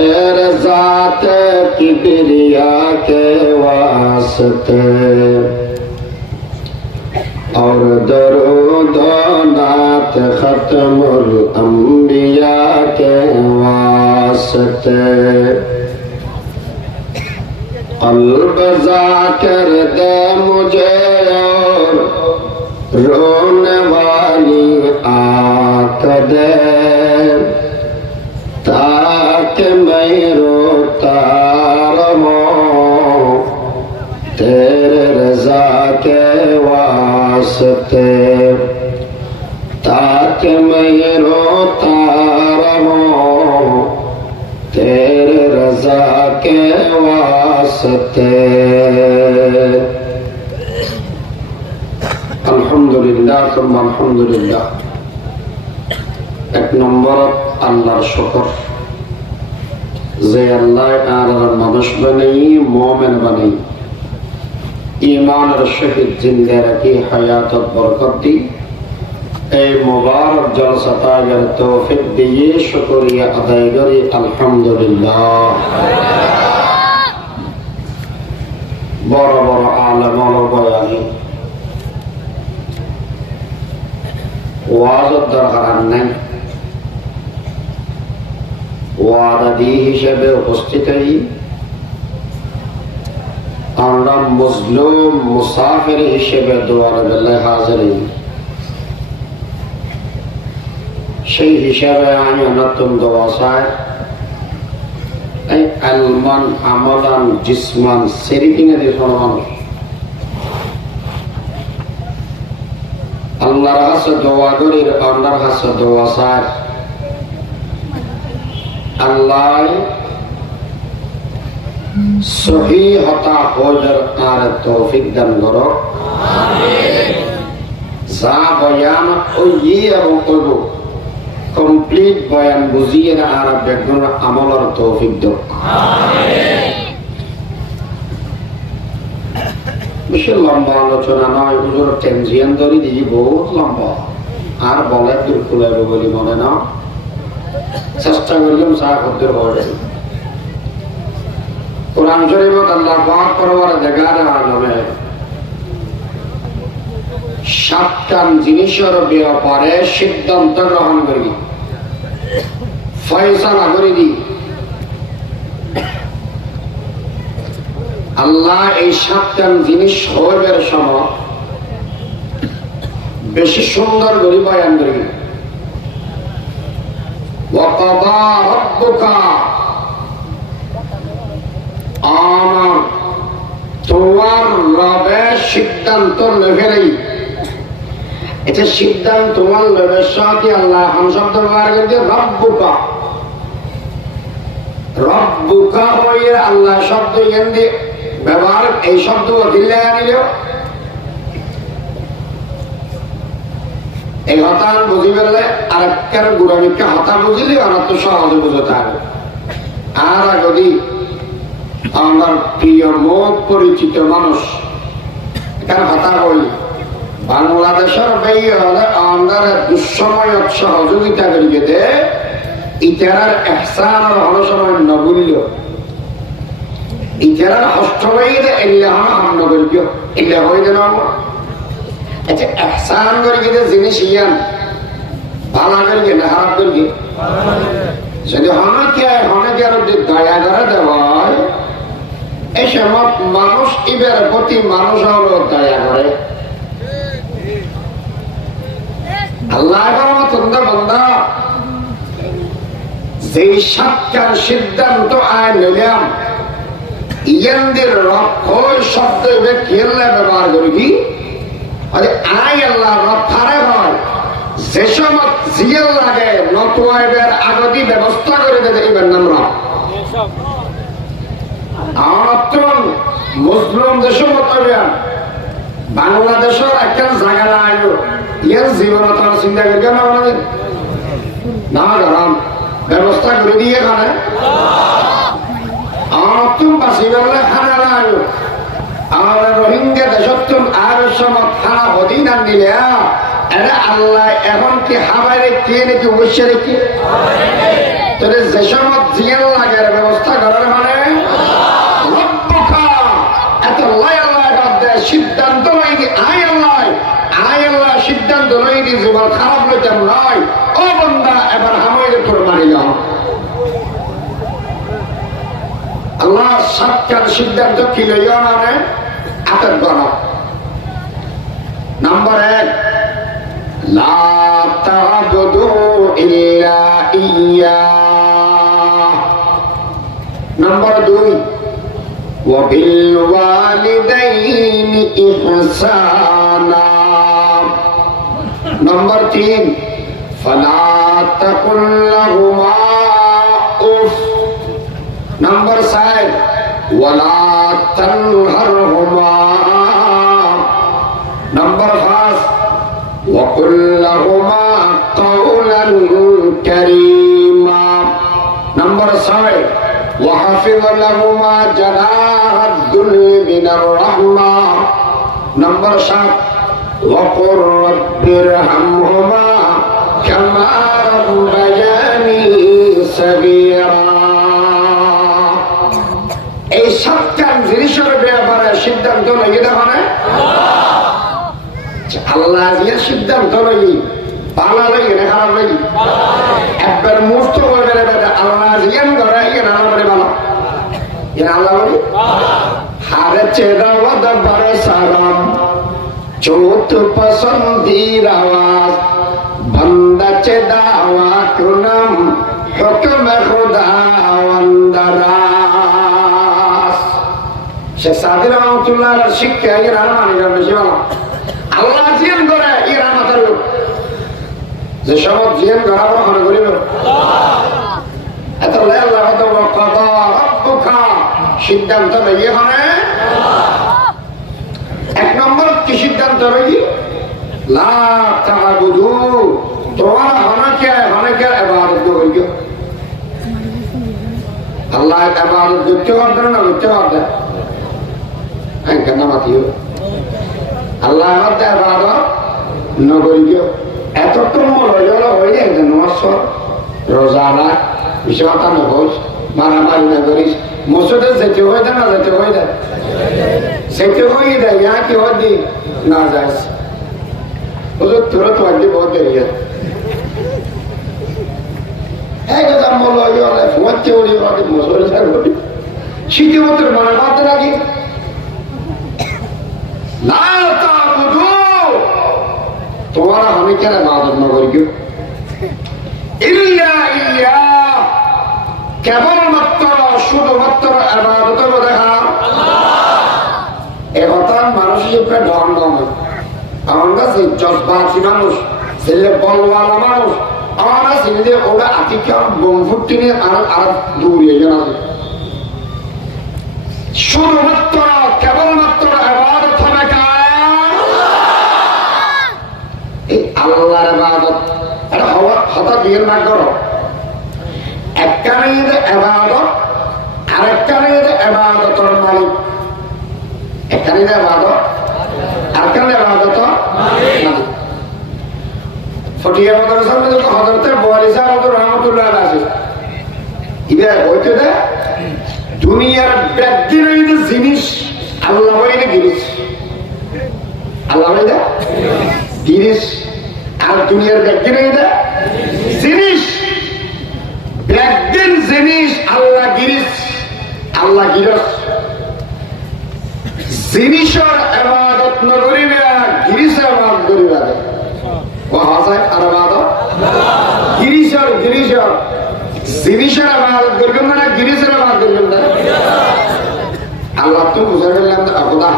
ज़ात किबरिया के वास्ते और दरूद नात खत्मुल अंबिया के वास्ते क़ल्ब ज़ाकिर दे मुझे और रोने वाली आँख दे ताकि मैं रोता रहूं तेरे रज़ा के वास्ते, ताकि मैं रोता रहूं तेरे रज़ा के वास्ते। अल्हम्दुलिल्लाह सुम्मा अल्हम्दुलिल्लाह। एक नंबर আল্লাহর শুকর যে আল্লাহ আর মানুষ বানাই মুমিন বানাই ঈমানের সহিত জিন্দা রাখি হায়াতত বরকত দি এই মুবারক জলসাতার তৌফিক দিয়ে শুকরিয়া আদায় করি আলহামদুলিল্লাহ। বড় বড় আলেম ও বয়ানি ওয়াজের দরকার নাই, ওয়াদাদি হিসেবে উপস্থিত হই আমরা মজলুম মুসাফির হিসেবে দোয়ার বেলায় হাজির হই। সেই হিসাবে আমি নতুন দোয়া চাই আলমান আমলান জিসমান সেরিকিংয়ে দিয়ে মানুষ আল্লাহর কাছে দোয়া করি, আল্লাহর কাছে দোয়া চাই আল্লাহ সহি হতা হজর আর তৌফিক দান করো। যা বয়ান ওই এবং করব কমপ্লিট বয়ান বুঝিয়ে না আর বেগুন আমলের তৌফিক দাও। বেশি লম্বা আলোচনা নয়, হুজুর টেনজিয়ান ধরে দিই বহুত লম্বা আর বলে দূর খুলাইব বলি মনে না, চেষ্টা করলাম চা করতে হবে। কোরআন শরীফত আল্লাহ পাক পরবার দেখার আলমে সাতটা জিনিসের ব্যাপারে সিদ্ধান্ত গ্রহণ করি, ফয়সালা করে দিই। আল্লাহ এই সাতটা জিনিস হইবার সময় বেশি সুন্দর করে বয়ান করি। وَقَضَى رَبُّكَ আমার তোমার রবের সিদ্ধান্ত লেভেলেই এটা সিদ্ধান্ত তোমার লেভের সাথে আল্লাহ হাম শব্দ ব্যবহার করে দিয়ে রব্বুকা রব্বুকা হয়ে আল্লাহ শব্দ এনে ব্যবহার এই শব্দ দিলে আনিল এই হতান বুঝি পেলে আরেকটার গুড়ামিকা হতা বুঝিলে আমার তো সহজে বুঝতে হবে। আর যদি আমার প্রিয় মুখ পরিচিত মানুষ এখানে হতা বই বাংলাদেশের বেই হলে আমাদের দুঃসময় সহযোগিতা করিয়ে দে ইতারার এহসান আর হল সময় নবুল্য ইতারার হস্তবাই দে এল্লাহ হাম নগরিক এল্লাহ হয়ে দেন। আচ্ছা এহসান করিয়ে দে জিনিস ইয়ান ভালো করিয়ে না খারাপ করিয়ে যদি হনকে আর দয়া করে দেওয়ায় এই সময় মানুষ ইবের প্রতি মানুষ হলো দয়া করে। আল্লাহ বন্ধা যেই সাতটার সিদ্ধান্ত আয় নিলাম ইয়ানদের রক্ষর শব্দ খেললে ব্যবহার করবি আয় আল্লাহ রক্ষারে হয় যে সময় জিয়াল লাগে নতুয়াইবের আগতি ব্যবস্থা করে দিতে এবার নাম রব আমার মুসলিম দেশের মতো বাংলাদেশের একটা জায়গা আইল ইয়ার জীবনত চিন্তা করি কেন আমাদের না গরম ব্যবস্থা করে দিয়ে এখানে আমার তুমি বাঁচি বেড়লে খানা আইল আমার রোহিঙ্গা দেশত্তম আর সময় খানা হদিন আন দিলে আল্লাহ এখন কি হাবাই রেখে নাকি অবশ্যই রেখে তোর যে সময় জিয়ার লাগের ব্যবস্থা করার মানে এত সিদ্ধান্ত লইনি আয় আল্লাহ সিদ্ধান্ত লইনি জীবন খারাপ লইতাম নয় ও বন্দা এবার হামাইলে তোর মারি যাও আল্লাহ সবটার সিদ্ধান্ত কি লইয়া মানে আতের গণ নম্বর 1 লা তা'বুদু ইল্লা ইয়্যাহ নম্বর 2 ওয়া বিল ওয়ালিদাইনি ইহসানা নম্বর 3 ফালা তাকুল লাহুমা উফ নম্বর 4 ওয়ালা তানহারহুমা নম্বর 5 وقل لهما قولا كريما نمبر 6 وحفظ لهما جناح الذل من الرحمة نمبر 7 وقل رب ارحمهما كما ربياني صغيرا এই সাতটা জিনিসের ব্যাপারে সিদ্ধান্ত নিয়ে দেওয়া হয় আল্লাহ যে সিদ্ধান্ত লই ভালো লাগে না খারাপ লাগে একবার মুফত হয়ে গেলে আল্লাহ জিয়ান করে ইয়ে না বলে ভালো ইয়ে আল্লাহ বলি হারে চেদাওয়া দরবার সালাম চৌথ পসন্দির আওয়াজ বন্দা চেদাওয়া কুনম হুকম খুদা ওয়ান্দারাস শেখ সাদি রহমতুল্লাহ শিক্ষা ইয়ে না মানে বেশি ভালো আল্লাহ জিয়ান করে ইরা মাথার যে সব জিয়ান করা আমরা মনে করিব এত আল্লাহ কত রব্বুকা সিদ্ধান্ত লইয়ে মানে 1 নম্বর কি সিদ্ধান্ত লই লা তা'বুদু তোমার হনাকে ইবাদত করিও আল্লাহ ইবাদত করতে পারবে না করতে পারবে কেন মাতিও আল্লাহ নগরী এতক্ষণ হয়ে যায় নমস্য রোজা না বিষয়তা নবস মারামারি না করিস মসুদে যেতে হয়ে যায় না যেতে হয়ে যায় যেতে হয়ে যায় ইয়া কি হদি না যাস ওদের তুরন্ত আগে বহুত দেরি এই কথা বলল ফোঁচে উড়ি মসুরে থাকবে শীতে মতো মনে করতে লাগে তোমারা আমি কেন ইবাদত না করি কেবলমাত্র শুধুমাত্র ইবাদতের দেখা এ কথা মানুষ হিসেবে ঢং ঢং আমার কাছে জজবাতি মানুষ ছেলে বলওয়ালা মানুষ আমার কাছে ওরা আতিকা বমফুটি নিয়ে আর দূরে আছে শুধুমাত্র কেবলমাত্র ইবাদত হবে আল্লাহর ইবাদত এটা হঠাৎ দিয়ে না করো একখানে ইবাদত আরেকখানে ইবাদতের মালিক একখানে ইবাদত আরেকখানে ইবাদত মালিক ফটিয়া মাদ্রাসার মধ্যে হযরতে বোয়ালি সাহেব রহমাতুল্লাহ আলাইহি ইবে হইতে দে দুনিয়ার ব্যক্তির জিনিস আল্লাহ বলে জিনিস আল্লাহ বলে জিনিস আর দুনিয়ার ব্যক্তির জিনিস ব্যক্তির জিনিস আল্লাহ গিরিস আল্লাহ গিরস জিনিসের ইবাদত না করিবে গিরিসের ইবাদত করিবে ও হাসায় আর ইবাদত গিরিসের জিনিসের ইবাদত করবেন না গিরিসের ইবাদত করবেন না আল্লাহ তো বুঝা গেলাম খোদা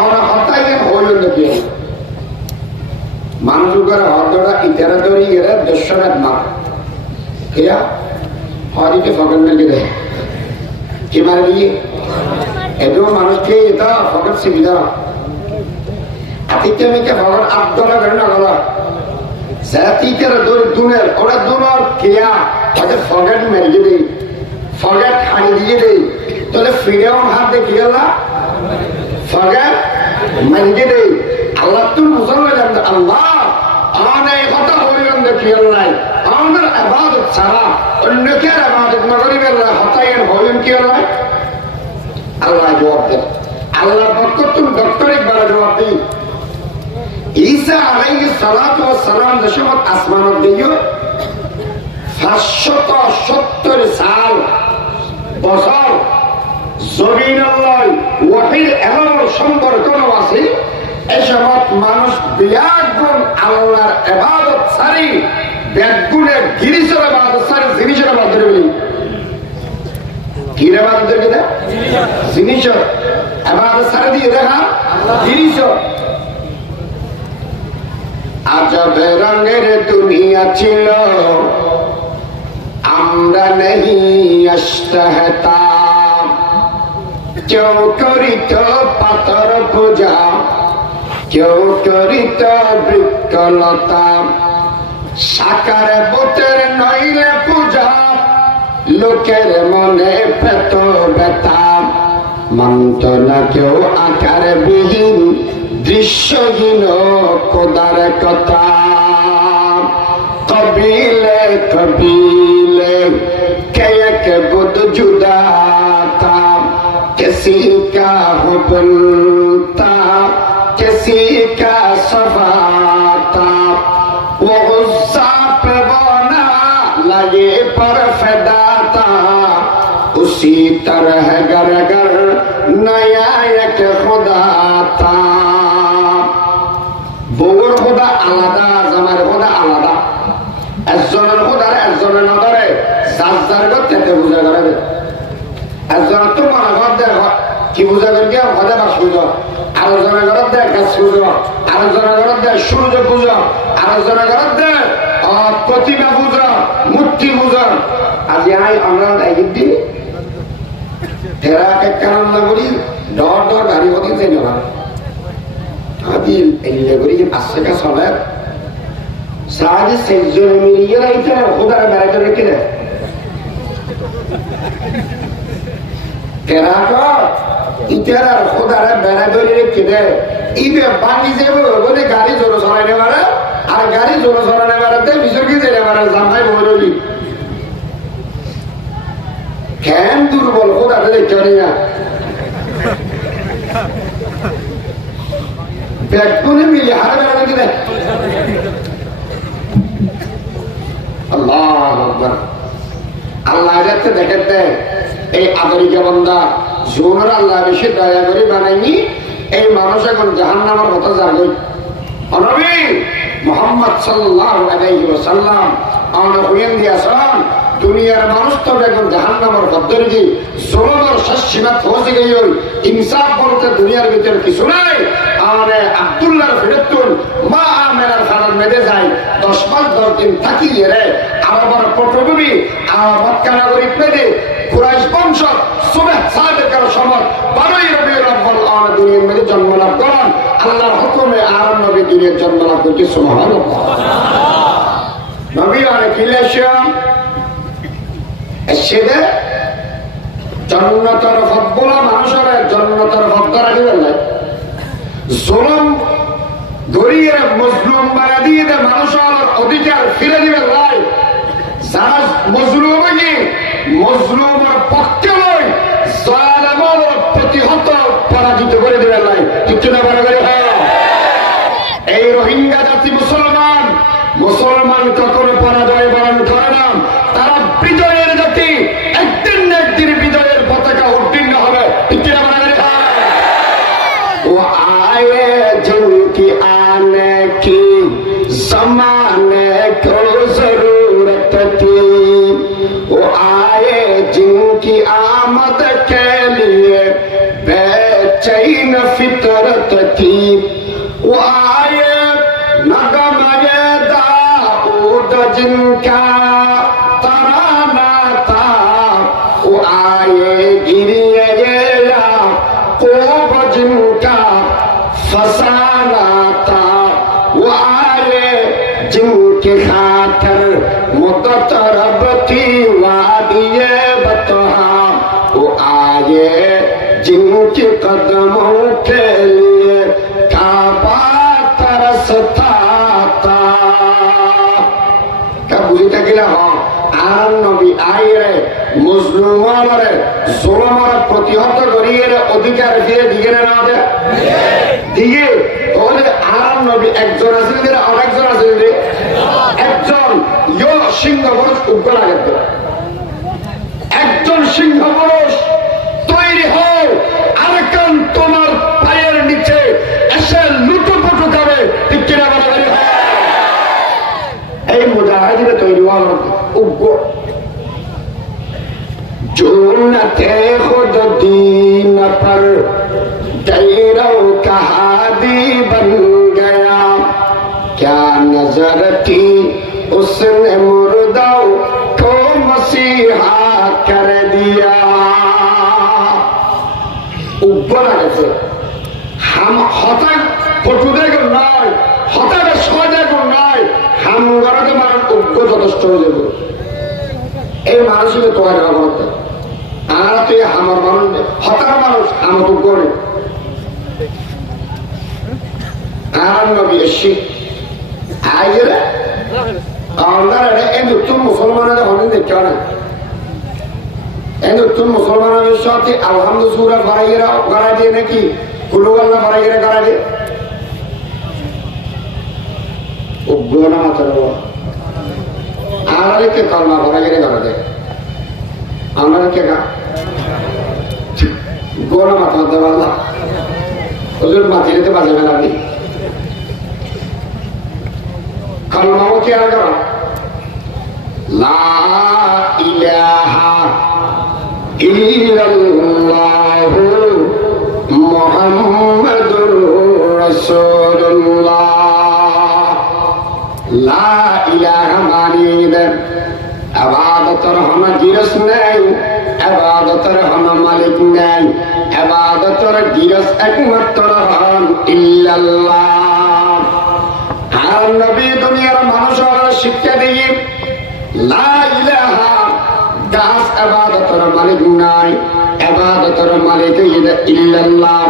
আমরা হতাই হইল নাকি মানুষ করে হরদরা ইতারা ধরি এরা 200 মার কিয়া হরিকে ফকর মেলে দেয় কি মার দিয়ে এদো মানুষকে এটা ফকর সুবিধা আতিকে মিকে ফকর আব্দুল্লাহ করে না গলা জাতিকের দুনের ওরা দুনার কিয়া ওটা ফকর মেলে দেয় ফকর খালি দিয়ে দেয় তাহলে ফিরেও হাত দেখি গেল ফকর মেলে দেয় আল্লাহ তো মুসলমান আল্লাহ আমার এই কথা বললাম দেখি আল্লাহ আমার আমার ইবাদত ছাড়া অন্য কে ইবাদত না করিবেন না হতায়েন হইবেন কি হয় আল্লাহ জবাব দেন আল্লাহ বরকতুল ডক্টরিক বলা জবাব দিই ঈসা আলাইহিস সালাতু ওয়াস সালাম যে সময় আসমানত দিও 570 সাল বছর জমিন আল্লাহ ওয়াহির এমন সম্পর্ক আছে এই সময় মানুষ বিয়াগুন আল্লাহর ইবাদত ছাড়ি ব্যাগুনে গিরিশের ইবাদত ছাড়ি জিনিসের ইবাদত করি কি ইবাদত করি না জিনিসের ইবাদত ছাড়ি দিয়ে দেখা গিরিশের আজব রঙের দুনিয়া ছিল আমরা नहीं अश्तहताम क्यों करित पातर पूजा क्यों करित बृक्षलता साकार बोतेर नईले पूजा लोकेर मने पेत बेता माনত ना क्यों आकार विहीन दृश्यहीन कोदार कथा कबीले कबीले कैक बुद जुदा था किसी का हुबलता किसी का सफा था वो गुस्सा पे बना लगे पर फिदा था उसी तरह गर गर नया एक खुदा था বউর খোদা আলাদা জামার খোদা আলাদা একজনের খোদার একজনের না ধরে যার যার করতে পূজা করে একজন তো মনে ঘর দেয় কি পূজা করি ঘরে বাস পুজো আরেকজনের ঘর দেয় গাছ পুজো আরেকজনের ঘর দেয় সূর্য পুজো আরেকজনের ঘর দেয় প্রতিমা পুজো মূর্তি পুজো আজি আমরা একদিন ফেরা এক কারণ না করি ডর ডর গাড়ি পথে চাই না আদি এলিয়ে করি আসছে চলে সাহায্যে সেজনে মিলিয়ে রাইতে খোদার বেড়াইতে রেখে দেয় ইতার খোদার বেড়া ধরে রেখে দেয় ইবে বাকি যাবো বলে গাড়ি জোরে চলাইতে পারে আর গাড়ি জোরে চলাইতে পারে বিসর্গে যেতে পারে জামাই বইলি কেন দুর্বল খোদার দেখতে পারি না ব্যাগগুলো মিলে হারে বেড়াতে কি দেয় আল্লাহ আল্লাহ যাচ্ছে দেখেন দেয় এই আদরিকা বান্দা জোনের আল্লাহ বেশি দয়া করে বানাইনি এই মানুষ এখন জাহান্নামের কথা জানবে নবী মুহাম্মদ সাল্লাল্লাহু আলাইহি ওয়াসাল্লাম আমরা হুইন দিয়াছেন দুনিয়ার মানুষ তো এখন জাহান্নামের পদ্ধতি জুলুমের শেষ সীমা পৌঁছে গই ইনসাফ বলতে দুনিয়ার ভিতর কিছু নাই আমারে আব্দুল্লাহর ফিরতুন মা আমেরার ফারাদ মেদে যায় 10 মাস 10 দিন থাকি রে আবার পটভূমি আর মক্কা নগরী মেদে কুরাইশ বংশ সুবহ সাদেকের সময় 12 রবিউল আউয়াল আর দুনিয়ার মধ্যে জন্ম লাভ করেন আল্লাহর হুকুমে আর নবী দুনিয়ার জন্ম লাভ করতে সুবহানাল্লাহ নবী আর কিলেশম এসেদে জান্নাতের ফদলা মানুষের জান্নাতের ফদলা দিবেন না জুলুম গরিয়ে মজলুম বানা দিয়ে মানুষের অধিকার ফিরে দিবেন নাই যারা মজলুমকে মজলুমের পক্ষে নয় জালেমের প্রতিহত পরাজিত করে দিবেন নাই ঠিক না বড় করে এই রোহিঙ্গা জাতি মুসলমান মুসলমান কখনো পরাজয় বরণ করে না তারা বিজয়ের জাতি একদিন না একদিন বিজয়ের পতাকা উত্তীর্ণ হবে ঠিক না বড় করে ও আয়ে जिनकी आने की ज़माने को ज़रूरत थी वो आए जिनकी आमद के लिए बेचैन फितरत थी वो आए नगमे दाऊद जिनका तराना था वो आए गिरिए याकूब जिनका फसाना था वो आए जिनके खातर मुतरब थी वादिये बतहा वो आए जिनके कदमों के लिए काबा तरसता था क्या बुझी था গিলা হন আর নবী আইরে মুসলমানরে জুলুমের প্রতিহত করিয়ে অধিকার দিয়ে দিকে না দেয় দিকে তাহলে আর নবী একজন আছেন যে আরেকজন আছেন যে একজন ইয়ো সিংহ পুরুষ উগ্র লাগবে একজন সিংহ পুরুষ তৈরি হও আরেকজন তোমার পায়ের নিচে এসে লুটোপুটু করে ঠিক কিনা বলে এই মুজাহিদে তৈরি হওয়ার উগ্র जो न थे खुद दीन पर गैरों का हादी बन गया क्या नजर थी उसने मुर्दों को मसीहा कर दिया ऊपर आ गए हम हताश पटुदे को नाय हताश सोजे को नाय हम गरदे मान उग्र যথেষ্ট হয়ে যাবে এই মানুষকে তোমার করতে আর তুই আমার মানুষ হতার মানুষ আমার তো করে আর নবী এসে আইরে আমরা এই নতুন মুসলমানদের হলেন দেখতে না এই নতুন মুসলমানদের সাথে আলহামদুলিল্লাহ ফারাইরা করা দিয়ে নাকি কুলুগাল্লা ফারাইরা করা দিয়ে উগ্র না মাথার আমাদেরকে কলমা ফারাইরা করা দেয় আমাদেরকে না গোড়া মাথা দেওয়া ওদের মাটিতে বাজে বেলা নেই কলমাও কি আর করা লা ইলাহা ইল্লাল্লাহু মুহাম্মাদুর রাসূলুল্লাহ লা ইলাহা মানে আবাদতের হন গিরস নেই আবাদতের হন মালিক নেই আবাদতের গিরস একমাত্র হন ইল্লাল্লাহ আর নবী দুনিয়ার মানুষের শিক্ষা দিয়ে লা ইলাহা গাছ আবাদতের মালিক নাই আবাদতের মালিক ইল্লাল্লাহ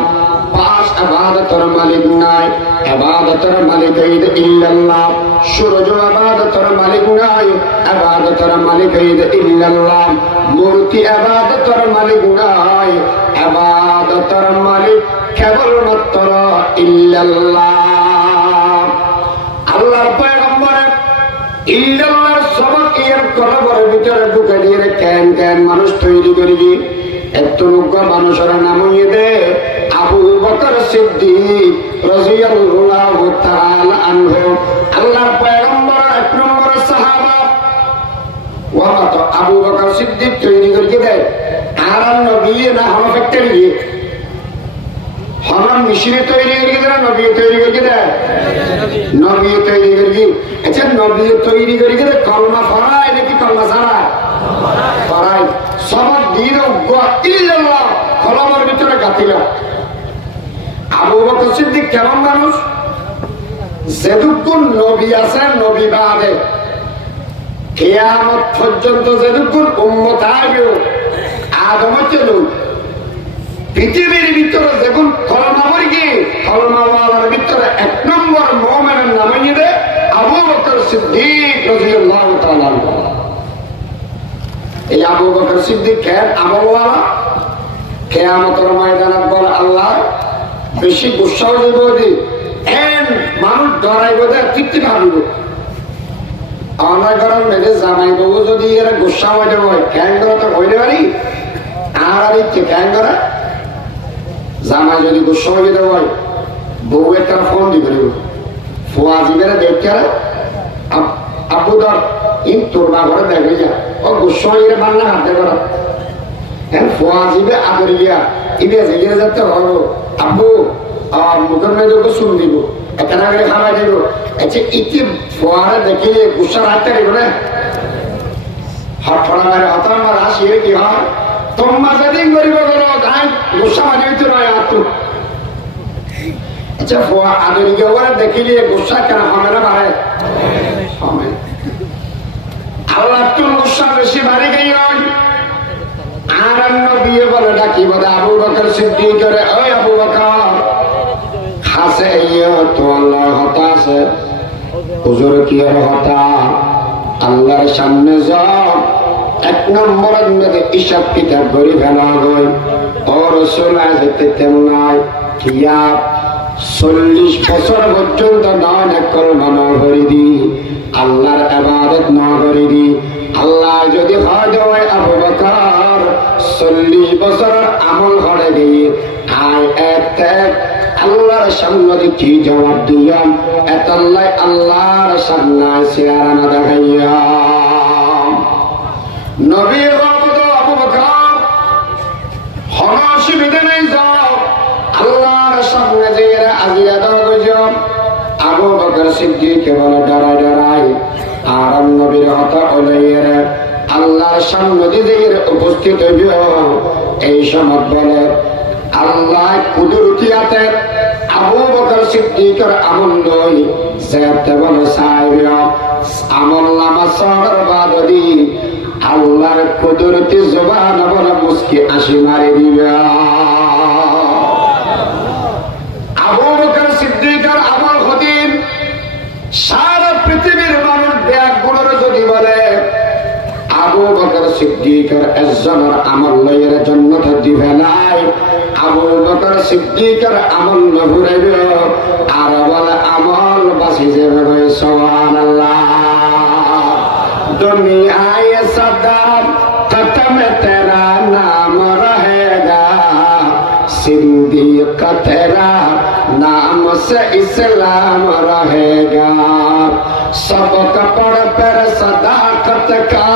পাঁচ আবাদতের মালিক নাই আবাদতের মালিক ইল্লাল্লাহ সূর্য আবাদতের মালিক নাই আবাদতের মালিক ইল্লাল্লাহ মূর্তি আবাদতের মালিক নাই আবাদতের মালিক কেবলমাত্র ইল্লাল্লাহ আল্লাহর পয়গম্বর ইল্লাল্লাহর সবক এর কলবের ভিতরে ঢুকে দিয়ে কেন কেন মানুষ তৈরি করে দিয়ে এত লোক মানুষের নাম হইয়ে দে আবু বকর সিদ্দিক রাদিয়াল্লাহু তাআলা আনহু আল্লাহর পয়গম্বর এক নম্বর সাহাবা ওয়া তো আবু বকর সিদ্দিক তৈরি করে দেয় আর নবী না হম ফ্যাক্টরি হম মিশরে তৈরি করে দেয় নবী তৈরি করে দেয় নবী তৈরি করে আচ্ছা নবী তৈরি করে দেয় কলমা ফরায় নাকি কলমা ছাড়ায় ফরায় সবক দিন ইল্লাল্লাহ কলমের ভিতরে গাতিল আবু বকর সিদ্দিক কেমন মানুষ যেটুকুন নবী আছে নবী বাদে কিয়ামত পর্যন্ত যেটুকুন উম্মত আসবে আদম চলু পৃথিবীর ভিতরে যেগুন কলমা পড়ি কলমাওয়ালার ভিতরে এক নম্বর মুমিনের নাম হইবে আবু বকর সিদ্দিক রাদিয়াল্লাহু তাআলা এই আবু বকর সিদ্দিক কেন আমলওয়ালা কিয়ামতের ময়দানে বলে আল্লাহ বেশি গুসা হয়ে যাবে এন মানুষ ডরাইব দে তৃপ্তি ভাবিব আমার ঘরের মেয়েদের জামাই বাবু যদি এরা গুসা হয়ে যাবে ক্যাং করা তো হইতে পারি আর ইচ্ছে ক্যাং করা জামাই যদি গুসা হয়ে যেতে হয় বউ একটা ফোন দিবে ফোয়া দিবে দেখতে আব্বু ধর ইন তোর বা ঘরে দেখে যা ও গুসা হয়ে বান্না হাতে করা হ্যাঁ ফোয়া দিবে আদর গিয়া ইবে জেগে যেতে হলো আব্বু মুখের মেয়েদেরকে শুন দিব একটা করে খাওয়াই দিব আচ্ছা ইতি ফোয়ারা দেখিয়ে গুসা রাখতে দিব না হট ফড়া মারে হতার মার হাসি কি হয় তোমার যেদিন গরিব করো গাই গুসা মারি হইতে নয় আত্ম আচ্ছা ফোয়া আদরিকে ওরা দেখিলে গুসা কেন হবে না বাড়ে হবে আল্লাহ তোর গুসা বেশি বাড়ি গেই হয় আর বিয়ে বলে ডাকি বলে আবু বকর সিদ্দিক করে ওই আবু বকর খাসে তো আল্লাহ হতা আছে হুজুর কি আর হতা আল্লাহর সামনে যাও, এক নম্বরের মধ্যে হিসাব কিতাব করে ফেলা হয়। ও রাসূল যেতে তেমন কিয়া 40 বছর পর্যন্ত দান কলমা না করে দি, আল্লাহর ইবাদত না করে দি। আল্লাহ যদি হয় আবু বকর 40 বছর আমল করে দিয়ে আয় এক আল্লাহর সামনে কি জবাব দিলাম? এত আল্লাহর সামনে চেহারা না দেখাইয়া নবী আবু বকর অসুবিধা নেই, যাও আল্লাহর সামনে যে আজিরা দেওয়া গজব। আবু বকর সিদ্দিক বলে ডরাই ডরাই আর নবীর হতা ওলাইয়ের আল্লাহর সামনে যে উপস্থিত হইব। এই সময় বলে আল্লাহ কুদরতিয়াতে আবু বকর সিদ্দিকের আমল লই যেতে বলে সাহেব আমল নামা সর বাদী আল্লাহর কুদরতি জবান বলে মুস্কি আসি মারি দিবে। আবু বকর সিদ্দিকের আমল হদিন সারা পৃথিবীর মানুষ ব্যাগ গুলোর যদি বলে আবু বকর সিদ্দিকের একজনের আমল লইয়ের জন্য দিবে নাই, আবু বকর সিদ্দিকের আমল ঘুরাইবে আর বলে আমল বাঁচি যাবে। সুবহানাল্লাহ। दुनियाए सदा खत्म तेरा नाम रहेगा, सिद्दीक तेरा नाम से इस्लाम रहेगा। सबका पढ़ पर सदाकत का,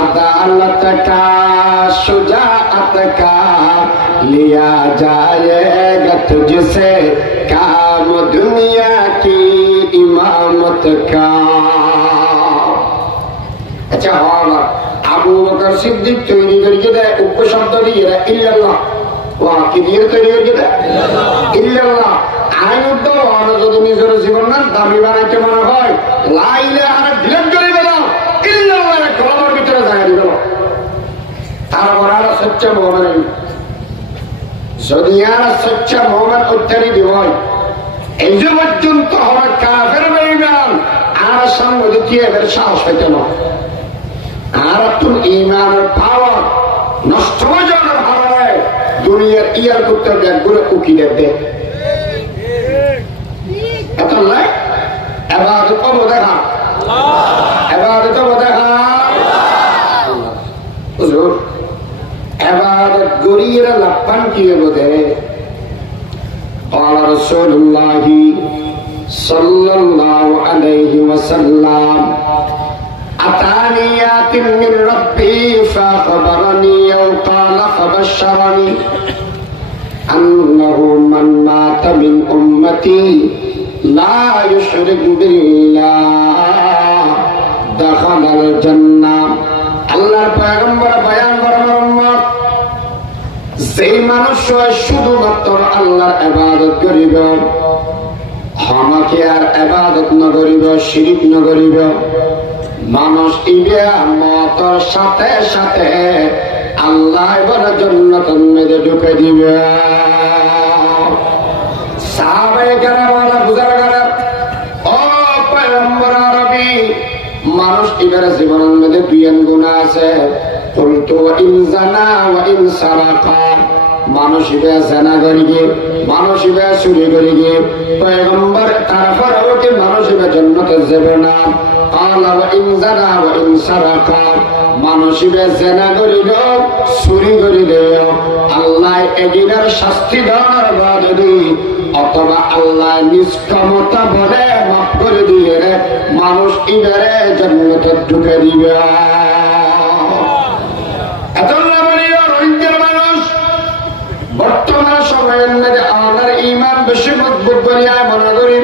अदालत का, शुजाअत का लिया जाएगा तुझसे काम दुनिया की इमामत का। আচ্ছা হওয়া আবু বকর সিদ্দিক তৈরি করিয়ে দেয় উপশব্দ দিয়ে দেয় ইল্লাল্লাহ। কি দিয়ে তৈরি করিয়ে দেয়? ইল্লাল্লাহ। আইন উদ্যোগ যদি নিজের জীবনের দাবি বানাইতে মনে হয় লা ইলাহা ডিলেট করে দিল, ইল্লাল্লাহ কলমের ভিতরে জায়গা দিল। তারপর আর সচ্চ মুমিন যদি আর সচ্চ মুমিন উত্তরি হয় এই যে পর্যন্ত হওয়া কাফের বেঈমান আর সঙ্গে দিয়ে এর সাহস হইতে না। আর তুমি ইমানের পাওয়ার নষ্ট হয়ে যাওয়ার কারণে দুনিয়ার ইয়ার করতে ব্যাগগুলো উকিলে দে এত নয়। এবার কম দেখা এবার কম দেখা হুজুর এবার গরিয়ের লাপান কি বোধে قال رسول الله صلى الله عليه وسلم أتاني آت من ربي فأخبرني أو قال فبشرني أنه من مات من أمتي لا يشرك بالله دخل الجنة। আল্লাহর পয়গম্বর বয়ান করার উম্মত যেই মানুষ শুধুমাত্র আল্লাহর ইবাদত করিব, আমাকে আর ইবাদত না করিব, শিরক না করিব, মানুষ ইবে মতর সাথে সাথে আল্লাহ বড় জান্নাতের মধ্যে ঢুকে দিবে। সাহাবায়ে কেরামরা বুঝার করে ও পয়গম্বর আরবি মানুষ ইবের জীবনের মধ্যে দুইয়ের গুনাহ আছে। কুলতু ইন জানা ওয়া ইন সারাকা, মানুষ ইবে জানা করিগে, মানুষ ইবে চুরি করিগে, পয়গম্বর তারপরেও কি মানুষ ইবে জান্নাতে যাবে না? আলা ওয়া ইন জানা ওয়া ইন সারাকা, মানুষ ইবে জানা করিল চুরি করিল আল্লাহ এদিনের শাস্তি দেওয়ার বাদে অথবা আল্লাহ নিজ ক্ষমতা বলে মাফ করে দিয়ে মানুষ ইবারে জান্নাতে ঢুকে দিবে। বর্তমান সময়ের মধ্যে আমাদের ইমান বেশি মজবুত বলিয়া মনে করি,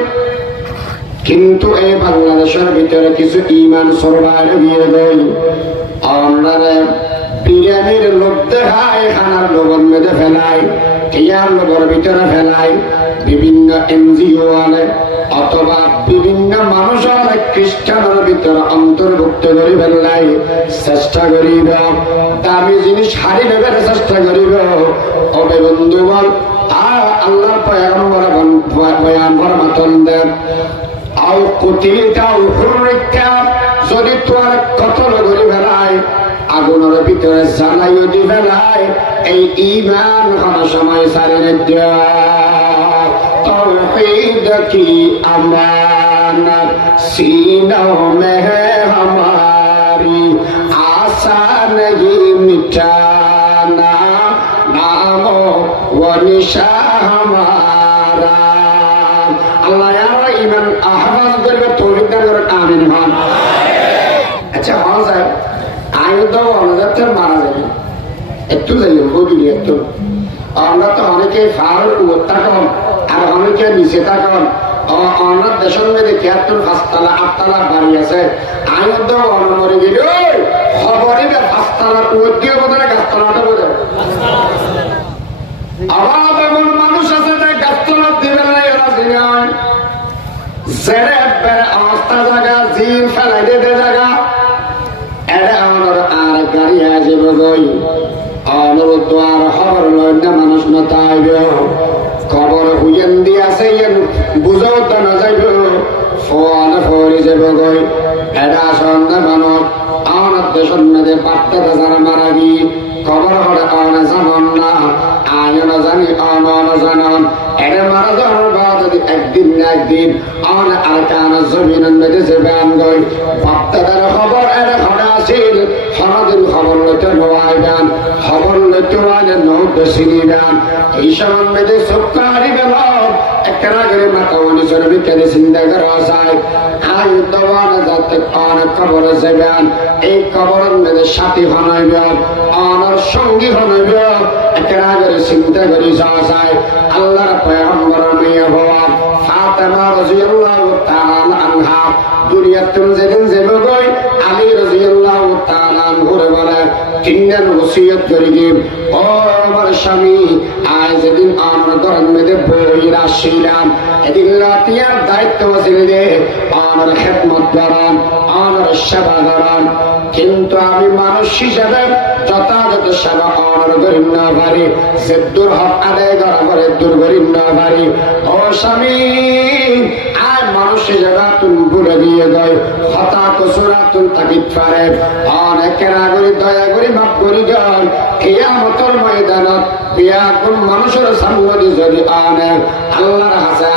কিন্তু এই বাংলাদেশের ভিতরে কিছু ইমান সরবার দিয়ে দেয়। আমরা বিরিয়ানির লোক দেখায়, খানার লোকের মধ্যে ফেলায়, ইয়ার লোকের ভিতরে ফেলায়, বিভিন্ন এনজিও আনে অথবা বিভিন্ন মানুষ অনেক খ্রিস্টানের ভিতরে অন্তর্ভুক্ত করে ফেললাই চেষ্টা করিব, দামি জিনিস হারি নেবার চেষ্টা করিব। অবে বন্ধুগণ, আর আল্লাহ পয়গম্বর বয়ান ফরমাতেন দেন আও কুতিলতা আও হুররিতা যদি তোর কতল করে ফেলায় আগুনের ভিতরে জ্বালাইও দি ফেলায় এই ঈমান কোন সময় সারে না तौहीद की अमानत सीनों में है हमारी आसान नहीं मिटाना नामो व निशा हमारा अल्लाह यार ईमान आवाज करके तौहीद कर आमीन मान अच्छा हाँ साहब आयु तो अनजाते मारा जाए একটু যাই বলি একটু আমরা তো অনেকে ফার উত্তাকন আর অনেকে নিচে থাকুন অনার দেশের মধ্যে ৭৩ ৮তলা বাড়ি আছে আয়ু তো অনমরে গেল খবরে ৫তলার উদ্যোগ বোধহয় গাছতলাটা বোঝে আবার এমন মানুষ আছে যে গাছতলা দিবে না এরা জিনায় জেরে বেড়ে অবস্থা জায়গা জিন ফেলাই দে জায়গা এটা আমার আর গাড়ি আসবে গই অনুরোধ আর খবর লয় না মানুষ না তাইব খবর হুইয়েন দিয়াছে বুঝাও তো না যাইব ফোন ফরি যাব গই এটা সন্ধ্যা মানুষ আমার দেশের মধ্যে বার্তা যারা মারা গিয়ে খবর হলে অনে জানন না আয়ন জানি অন জানন এটা মারা যাওয়ার বাদ একদিন না একদিন অন আর কান জমিনের মধ্যে যে ব্যান গই বার্তাদার খবর এটা ঘরে আসিল হরদিন খবর লইতে নোয়াইবেন খবর লইতে নোয়াইলে নৌদ সিনিবেন এই সময় মেয়েদের সবকারি বেল একটা করে মাথা অনুসরণ বিজ্ঞানী চিন্তা করা যায় আয়ু দেওয়ান যাতে অনেক খবর যাবেন এই খবরের মেয়েদের সাথী হনাইবেন অনার সঙ্গী হনাইবেন একটা করে চিন্তা করি যাওয়া যায় আল্লাহর পয়গম্বর মেয়ে হওয়া ফাতেমা রাদিয়াল্লাহু তাআলা আনহা দুনিয়াতে যেদিন যাবে গই আলী রাদিয়াল্লাহু তাআলা আনহুরে বলে কিন্নান ওসিয়ত করি দিন ও আমার স্বামী আজ যেদিন আমার ঘরের মধ্যে বই রাশিলাম এদিন রাতিয়ার দায়িত্ব ছিল রে আমার খেদমত করান আমার সেবা করান কিন্তু আমি মানুষ হিসাবে যথাযথ সেবা আমার করিম না পারি যে দূর হক আদায় করা করে দূর করিম না পারি ও স্বামী আয় মানুষ হিসাবে তুমি ভুলে দিয়ে দেয় হতা কসুরা তুমি তাকে পারে অনেকের আগরি দয়া করি মাফ করি যান কিয়ামতের ময়দানত বিয়াকুল মানুষের সামনে যদি আনে আল্লাহর হাসে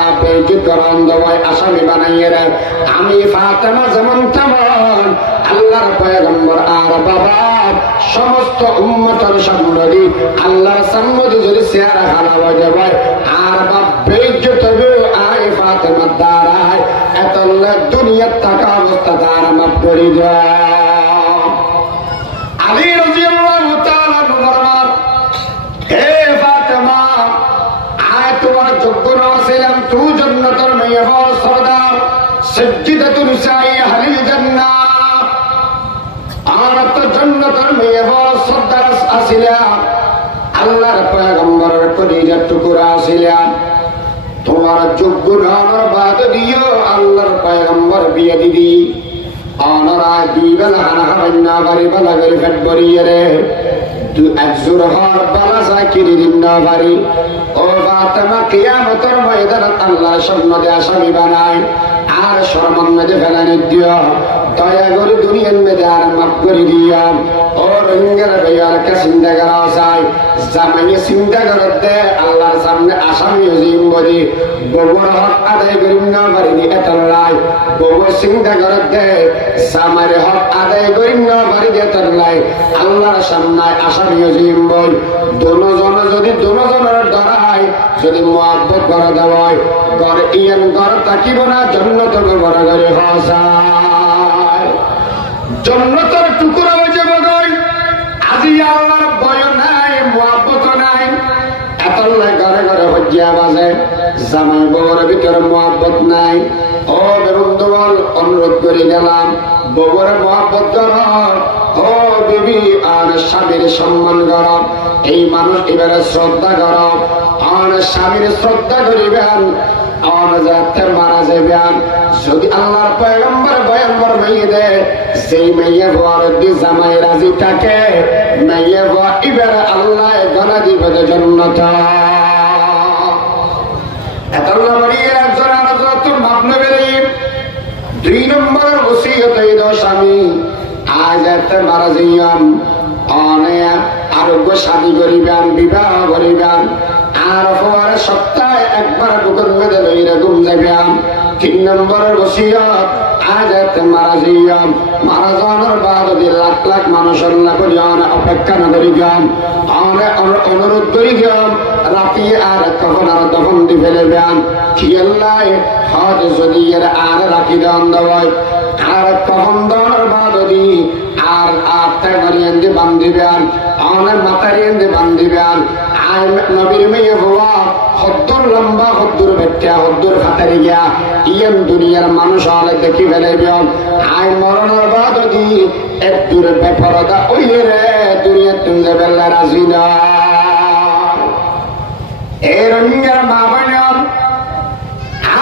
আর বেইজ্জত করন দেওয়ায় আসামি বানাইয়ে রে আমি ফাতেমা যেমন তেমন আল্লাহর পয়গম্বর আর বাবা সমস্ত উম্মতের সামনে আল্লাহর সামনে যদি চেহারা খারাপ হয়ে যাবে আর বাপ বেইজ্জত হবে আই ফাতেমার দ্বারায় এত দুনিয়ার টাকা অবস্থা দ্বারা মাফ করে দেয় আলী রাদিয়াল্লাহু তাআলা ফরমান হে ফাতেমা আয় তোমার যোগ্য না ছিলাম তুই জান্নাতের মেয়ে হও সরদার সাজ্জিদাতুন নিসাই আহলি জান্নাত আর তো জান্নাতের মেয়ে হও সরদার আসিলাম আল্লাহর পয়গম্বরের কলিজার টুকরা আসিলাম তোমার যোগ্য নার বাদ দিও আল্লাহর পয়গম্বর বিয়ে দিদি অনরা দিবেন হানা হাবান্না বাড়ি বালা করে ফেট বরিয়ে রে দু একজোর হর বালা সাকিরি দিন না বাড়ি ও ফাতেমা কিয়ামতের ময়দানে আল্লাহর সামনে আসামি বানায় আর শরমের মধ্যে ফেলানি দিও দয়া করে দুনিয়ার মধ্যে আর মাফ করে দিও ও রঙ্গের ভাইয়ার কে চিন্তা করা যায় জামাইয়ে চিন্তা করতে আল্লাহর সামনে আসামি হজিম বলি বউর হক আদায় করিম না পারিনি এতলাই বউ চিন্তা করতে জামাইয়ের হক আদায় করিম না পারি এতলাই আল্লাহর সামনে আসামি হজিম বল দোনোজন যদি দোনোজনের ডরায় যদি মুহাব্বত করে দেওয়ায় ঘর ইয়ান ঘর থাকিব না জান্নাতের বড় করে হসায় জান্নাতের টুকরা হয়ে যাবে গই আজি আল্লাহর ভয় নাই মুহাব্বত নাই এতলাই ঘরে ঘরে হজ্জিয়া বাজে জামাই বউর ভিতরে মুহাব্বত নাই ও বন্ধুবল অনুরোধ করে গেলাম বউর মুহাব্বত কর ও বিবি আর স্বামীর সম্মান কর এই মানুষ এবারে শ্রদ্ধা কর আর স্বামীর শ্রদ্ধা করিবেন আর যাতে মারা যাবেন যদি আল্লাহর পয়গম্বর বয়াম্বর মেয়ে দে সেই মেয়ে হওয়ার দি জামাই রাজি থাকে মেয়ে হওয়া এবারে আল্লাহ গনা দিবে জন্নত এত মারিয়ে একজন আর যত মাপ নেবে 2 নম্বর ওসিয়ত হইল স্বামী আজ এত মারা যাইয়াম অনেক আরোগ্য শাদী করিবেন বিবাহ করিবেন আর হওয়ার সপ্তাহে একবার বুকের মধ্যে লইরে ঘুম যাবেন 3 নম্বরের ওসিয়ত আজ এত মারা যাইয়াম মারা যাওয়ার বাদ লাখ লাখ মানুষের না করিয়ান অপেক্ষা না করিবেন অনেক অনুরোধ করিবেন রাতি আর কখন আর দফন দি ফেলবেন খেয়াল্লাই হজ যদি এর আর রাখি দেন দেওয়ায় আর কখন দেওয়ার বাদ আর আটটা মারিয়ান দিয়ে বান্ধিবেন অনেক মাতারিয়ান দিয়ে বান্ধিবেন আর নবীর মেয়ে হওয়া হদ্দুর লম্বা হদ্দুর বেটা হদ্দুর খাতারি গিয়া ইয়ান দুনিয়ার মানুষ হলে দেখি ফেলাইবেন আয় মরণের বাদ এক দূরে বেপরদা ওই রে দুনিয়া তুমি বেলা রাজি না এই রঙের মা বোন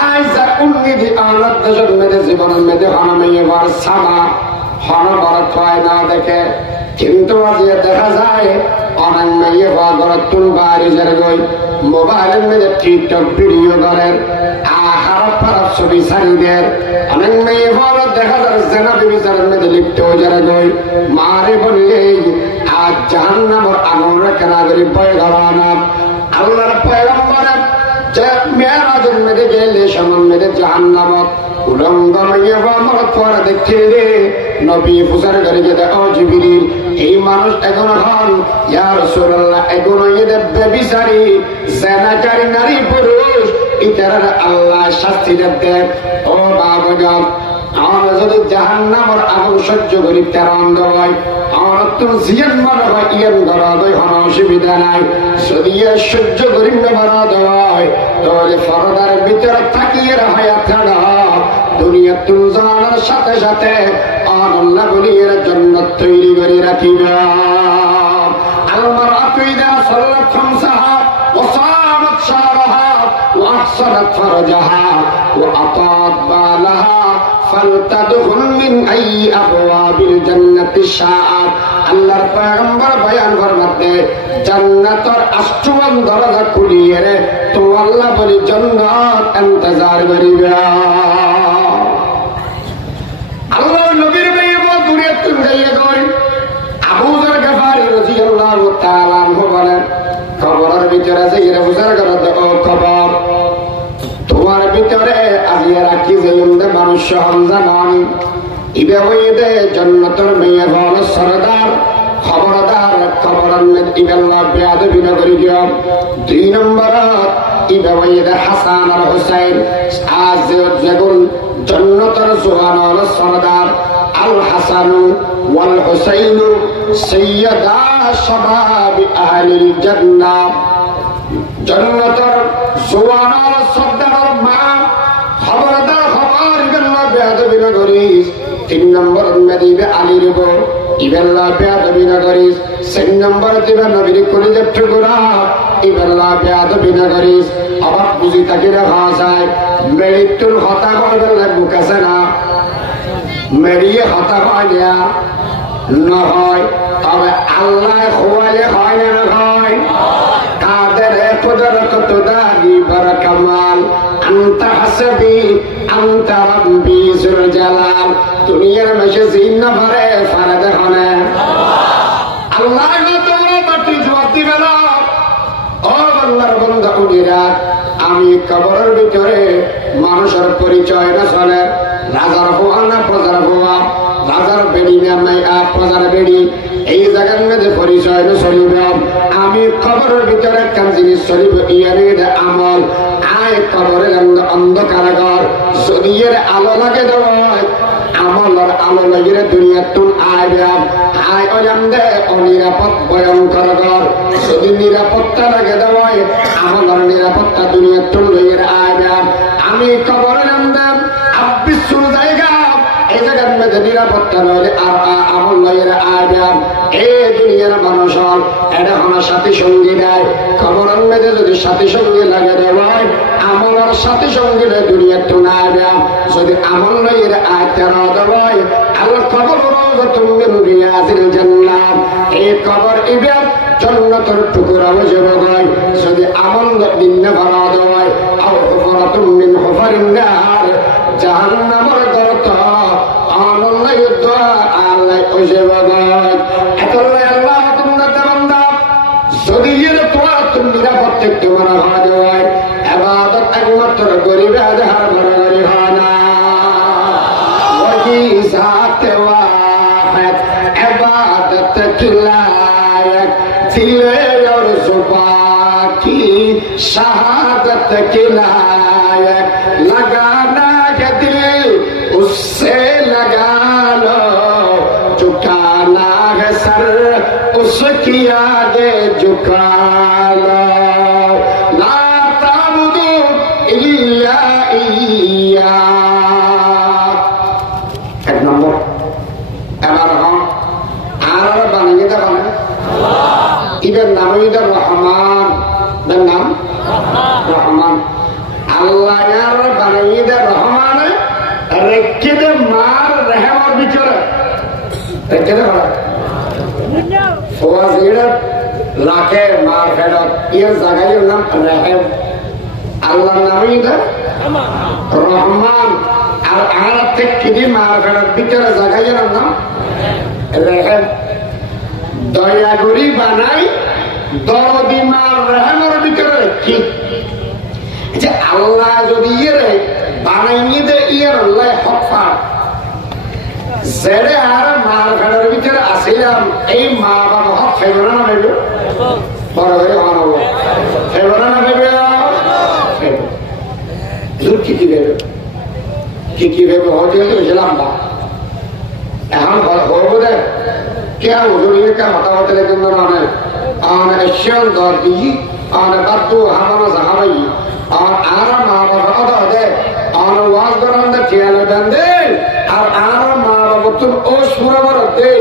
আজ উন্নতি আওলাদ দেশের মেয়েদের জীবনের মেয়েদের হনমেয়ে বার সামা হন বড় হয় না দেখে কিন্তু আজ দেখা যায় অনেক মেয়ে হওয়া ঘরের তুল বাইরে যারা গই মোবাইলের মেয়েদের টিকটক ভিডিও করেন খারাপ খারাপ ছবি সারিদের অনেক মেয়ে হওয়া দেখা যায় জেনা বিবিচারের মেয়েদের লিপ্ত যারা গই মারে বললে আজ জাহান্নামের আগুন রেখে না করি ভয় ঘরানা আল্লাহর পয়গম্বরের যে মেয়েরাজের মেয়েদে গেলে সমান মেয়েদের জাহান্নামত উলঙ্গ মেয়ে আমার পরে দেখে নবী ফুসার ঘরে যে দেখো জিবরিল এই মানুষ এখন হন ইয়া রাসূলুল্লাহ এখন এদের বেবিচারী জেনাকারী নারী পুরুষ ইতার আল্লাহ শাস্তি দেন ও বাবাজান আমরা যদি জাহান্নামের আগুন সহ্য করি তার অন্ধ হয় আমার তো জিয়ান মনে হয় ইয়ান ধরা হয় কোনো অসুবিধা নাই যদি সহ্য করি না মারা হয় তাহলে ফরদার ভিতরে থাকিয়ে হায়াত থাকা দুনিয়া তুমি জানার সাথে সাথে আল্লাহ বলির জান্নাত তৈরি করে রাখিবা المرأة إذا صلت خمسها وصامت شهرها وأحصنت فرجها وأطاعت بالها فلتدخل من أي أبواب الجنة شاءت আল্লাহর পয়গম্বর বয়ান ফরমাতে জান্নাতের আষ্টম দরজা খুলিয়ে রে তো আল্লাহ বলি জান্নাত ইন্তজার করিবে আল্লাহর নবীর মেয়ে দূরে তুমি যাইয়ে কই আবু যর গফারি রাদিয়াল্লাহু তাআলা আনহু বলেন কবরের ভিতরে যাইয়ে বুঝার করে ও কবর তোমার ভিতরে আজিয়া রাখি যাইন্দে মানুষ সহজানান ইবে হইতে জান্নাতের মেয়ে হল সরদার খবরদার কবরের মধ্যে ইবেল্লাহ বেয়াদবি না করি দিও 2 নম্বর ইবে হইতে হাসান আর হুসাইন আজ যেগুন জান্নাতের জওয়ান হল সরদার আল হাসান ওয়াল হুসাইন সাইয়্যিদা শাবাব আহলিল জান্নাহ জান্নাতের জওয়ান হল সরদার মা খবরদার খবর ইবেল্লাহ বেয়াদবি না করিস 3 নম্বর মেদিবে আলীর গো ইবেল্লাহ বেয়াদবি না করিস 4 নম্বর দিবে নবীর কলিজার টুকরা ইবেল্লাহ বেয়াদবি না করিস আবার বুঝি তাকে দেখা যায় মৃত্যুর হতা করবে বুকাছে না মেরিয়ে হতা হয় না নহয় তবে আল্লাহ খোয়ালে হয় না হয় কাদের কুদরত তুদাগি বার কামাল আনতা হাসবি আনতা রাব্বি যুল জালাল দুনিয়ার মাঝে জিন্ন ভরে ফারাদ হনে আল্লাহ তোমার মাটি জবাব দিবে না ও আল্লাহর বান্দা উনিরা আমি কবরের ভিতরে মানুষের পরিচয় না চলে রাজার হওয়া না প্রজার হওয়া রাজার বেড়ি না প্রজার বেড়ি এই জায়গার মধ্যে পরিচয় না চলিব আমি কবরের ভিতরে কান জিনিস চলিব ইয়ার আমল আয় কবরের অন্ধকার ঘর যদি এর আলো লাগে দেওয়ায় আমলের আলো লাগিয়ে দুনিয়া তুন আয় ব্যাপ আয় অজাম দে অনিরাপদ ভয়ঙ্কর ঘর যদি নিরাপত্তা লাগে দেওয়ায় আমলের নিরাপত্তা দুনিয়া তুন লইয়ের আয় ব্যাপ আমি কবরের আমদাম আব্বিসুর জায়গা এই জায়গার মধ্যে নিরাপত্তা নইলে আর আমল লইয়ের আয় ব্যাপ এই দুনিয়ার মানুষ হল এটা কোনো সাথী সঙ্গী দেয় কবরের মধ্যে যদি সাথী সঙ্গী লাগে দেওয়ায় আমলের সাথী সঙ্গী দুনিয়া তুন আয় ব্যাপ যদি আমল লইয়ের আয় তেরা দেওয়ায় আল্লাহ কবর তুমি রিয়াজিল জান্নাত এই কবর ইবাদ জান্নাতের টুকরা হয়ে যায় যদি আমল দিন ভরা দেওয়ায় আও হুফরাতুম মিন হুফারিন নার জাহান্নামের গর্ত খুশি বাগায় এতলে আল্লাহ তোমার বান্দা যদি এর তোমার তুমি নিরাপদ থেকে মারা হওয়া যায় ইবাদত একমাত্র গরিবে আজহার বাড়াবাড়ি হয় না ওই সাথে ওয়াহিদ ইবাদত কি লায়ক দিলে और जुबान की शहादत की लायक लगाना है दिल उससे लगा लो झुकाना है सर उसकी आगे झुका लो ला ताबुदू इल्ला इय्या एक नंबर এবার হন আর বানিয়ে দেবেন ইদের নাম ইদের রহমান এর নাম রহমান আল্লাহ বানিয়ে দেয় রহমান রেখে দে মার রেহমার ভিতরে রেখে দে রাখে মার ফেরত এর জায়গায় নাম রেহেম আল্লাহর নামই দেয় রহমান আর আর থেকে মার ফেরত ভিতরে জায়গায় নাম রেহেম দয়া করি বানাই দরদি মার রেহেমের ভিতরে কি যে আল্লাহ যদি ইয়ে বানাই নিয়ে ইয়ের আল্লাহ হক পার জেরে আর মার ঘরের ভিতরে আসিলাম এই মা বাবা হক ফেবরা না ভেবে বড় হয়ে আমার ফেবরা না ভেবে কি কি ভেবে কি ভেবে হতে হতে গেছিলাম বা এখন হবো দেখ क्या हुजूरियत का बतावत लेकिन उन्होंने आने अश्यान दौर की आने बद्दू हमारा सहाबाई और आरा माँ बाबा अदा दे आने वाज करान दे ठियाले बंदे और आरा माँ बाबा तुम ओश पूरा बरत दे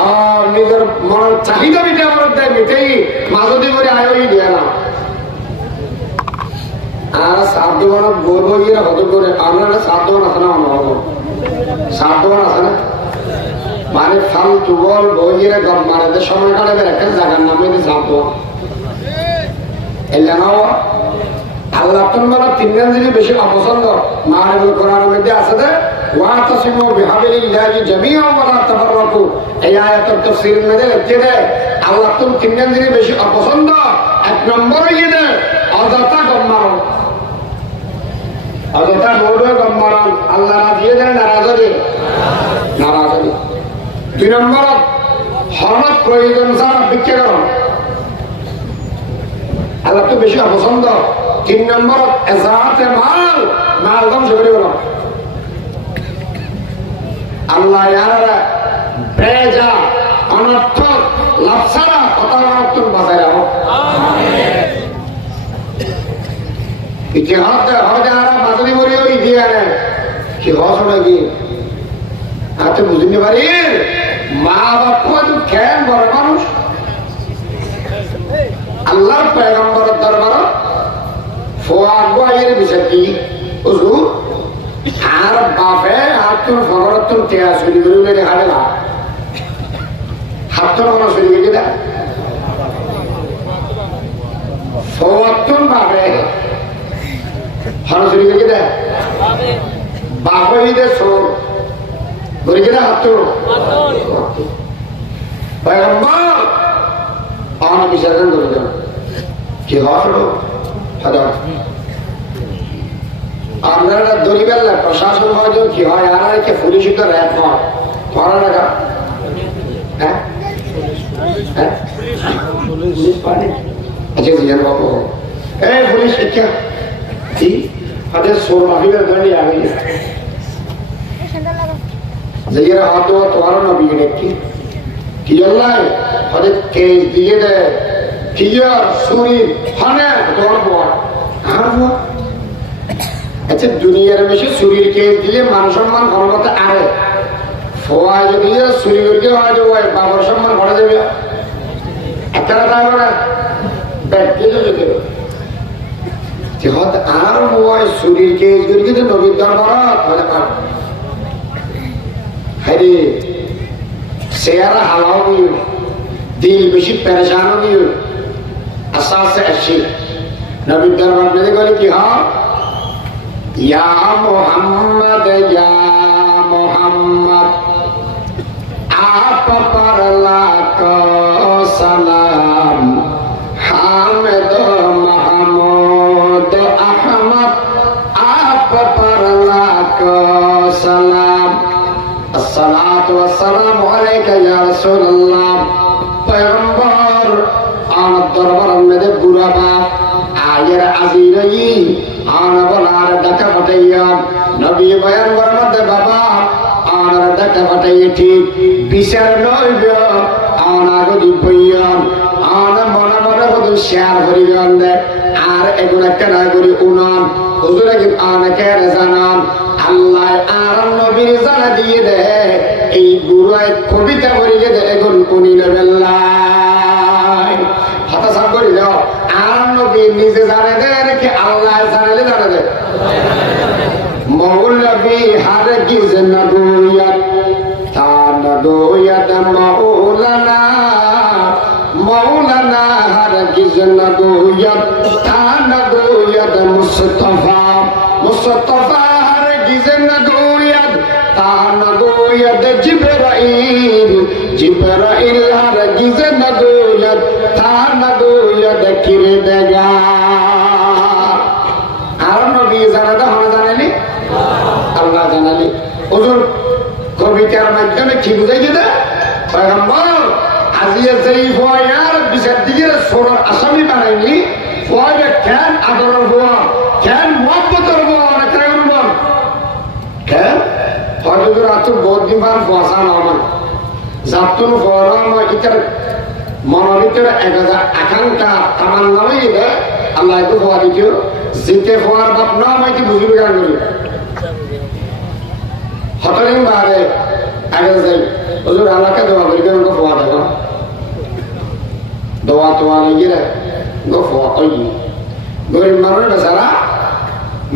और निगर मन चाहिए भी क्या बरत दे मिटे ही माज़ोदी बरे आयो ही दिया ना आरा साधु वाला बोलो ये ना होतो करे आने ना साधु वाला सना वाला होतो साधु वाला सना মানে ফালতু বল বইয়ের গম মারাতে সময় কাটাবে একটা জায়গার নামে যাবো এই জানো আল্লাহ তোমার তিনজন জিনিস বেশি অপছন্দ মারিবুল কোরআনের মধ্যে আছে যে ওয়াতাসিমু বিহাবিলিল্লাহি জামিআন ওয়া লা তাফাররাকু এই আয়াতের তাফসীরের মধ্যে লিখতে দেয় আল্লাহ তুমি তিনজন জিনিস বেশি অপছন্দ এক নম্বর ইয়ে অযথা গম মারো অযথা মোড়ে গম মারো আল্লাহ রাজি দেয় নারাজ দেয় নারাজ দেয় দুই নম্বর হরমত প্রয়োজন ছাড়া ভিক্ষা করো আল্লাহ তো বেশি অপছন্দ তিন নম্বর এজাহাতে মাল ধ্বংস করে গেল আল্লাহ বেজা অনর্থক লাভ ছাড়া কথা অনর্থক বাঁচাই রাখো ইতিহাস হয়তো আর বাদলি মরি ওই দিয়ে আনে কি হসটা গিয়ে হাতে বুঝতে পারি মা বাপু খেন বড় মানুষ আল্লাহর পয়গম্বরের দরবার ফোয়ার বিষয় কি হুজুর আর বাপে আর তোর ফগরত তোর টেয়া চুরি করে মেরে হারে না হাত তোর কোনো চুরি করে দেয় ফোয়ার বাপে হর চুরি করে দেয় বাপে ঈদের চোর ধরে গেলে হাত তোর পয়গম্বর আমার বিচার করে দেন কি হলো আপনারা দরিবেল না প্রশাসন হয় কি হয় আর কি পুলিশ তো র্যাপ হয় করা লাগা হ্যাঁ হ্যাঁ পুলিশ পারে আচ্ছা জিয়ান বাবু এই পুলিশ শিক্ষা কি আদের সোর মাফিকের ধরে আগে জিয়ার হাত তোমার না বিয়ে কি জল্লাই আদের কেস দিয়ে দেয় কিয়ার সুরির হানে তোমার বর আর বর আচ্ছা দুনিয়ার বেশি চুরির কেস দিলে মান সম্মান ক্ষমতা আরে ফোয়ায় যদি চুরি করতে হয় যে ওই বাবার সম্মান ভরা যাবে একটা থাকবে না ব্যক্তি যেতে হতে আর ওই চুরির কেস করি কিন্তু নবীর দরবার হলে পারবে হ্যাঁ চেহারা হালাও নিও দিল বেশি পেরেশানও নিও আস্তে আস্তে আসছি নবীর দরবার মেরে গেলে কি হয় ইয়া মোহাম্মদ आप पर लाखो सलाम हामिद महमूद अहमद आप पर लाखो सलाम अस्सलातु वस्सलामु अलैका या रसूलल्लाह पैगंबर আমার দরবার মেদে বুড়াবা আয়ের আজিরই আনা বলার ডাকা পাঠাইয়া নবী বয়ান বরমতে বাবা আনার ডাকা পাঠাইয়ে ঠিক বিচার নইব আনা গদি বইয়া আনা মনে মনে কত শেয়ার করি গন্ধে আর এগুলা কেনা করি উনান হুজুরে কি আনাকে জানান আল্লাহ আর নবীর জানা দিয়ে দে এই বুড়ায় কবিতা করি দে এখন উনি নেবেল্লাই হাতা সাব করি দাও আর নবী নিজে জানে দে নাকি আল্লাহ জানালে জানে দে মৌলবী হার কিস নবুয়ত তা নবুয়ত মৌলানা মৌলানা হার কিস নবুয়ত তা নবুয়ত মুস্তাফা মুস্তাফা হার কিস নবুয়ত তা নবুয়ত জিবরাইল জিবরাইল হার কিস নবুয়ত তা নবুয়ত কিরদগা আর নবী জানাদা হন জানালি আল্লাহ জানালি হুজুর কবিতার মাধ্যমে কি বুঝাই দিতে পয়গম্বর আজিয়া যেই ফয়ার বিচার দিকে সোনার আসামি বানাইনি ফয়ারে কেন আদরের হওয়া কেন মহব্বতের হওয়া অনেক বল কেন হয়তো রাতুর বহুত দিন বার ফসা নয় জাতুন ফরম ইতার মনের ভিতরে 1000 আকাঙ্ক্ষা তামান্না হয়ে দেয় আল্লাহ একটু ফোয়া দিতেও জিতে ফোয়ার বাপ না আমাকে বুঝবি গান করি হঠাৎ বারে আগে যাই হুজুর আল্লাহকে দোয়া করি কেন ফোয়া দেবো দোয়া তোয়া লেগে গো ফোয়া ওই গরিব মানুষ বেচারা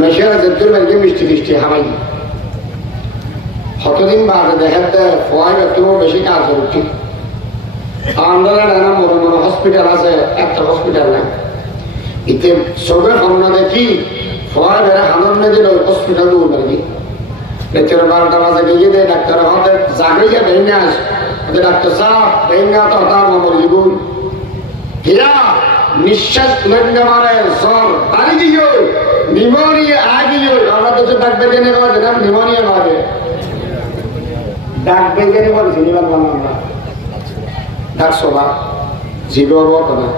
মেশিয়ারা যেতে মেঘে মিষ্টি মিষ্টি হামাই হতদিন বাদে দেখেন ফোয়াই একটু বেশি কাজ করছি আন্দোলন নাম বড় বড় হসপিটাল আছে একটা হসপিটাল নাই ইতে সবে ভাবনা দেখি ফোয়াই বেড়ে হানন না দিল হসপিটাল দূর নাকি বেচার 12টা বাজে গিয়ে দেয় ডাক্তার হতে জাগে যে ভেঙে আস ডাক্তার সাহেব ভেঙে তো হতাম আমার জীবন হিরা নিঃশ্বাস লড়তে মারে সর বাড়ি গিয়ে নিমোনিয়া আগিয়ে আমরা তো ডাক বেজেনে বাজে না নিমোনিয়া বাজে ডাক বেজেনে বলছি নিবার বাংলা ডাক সভা জীবন কথা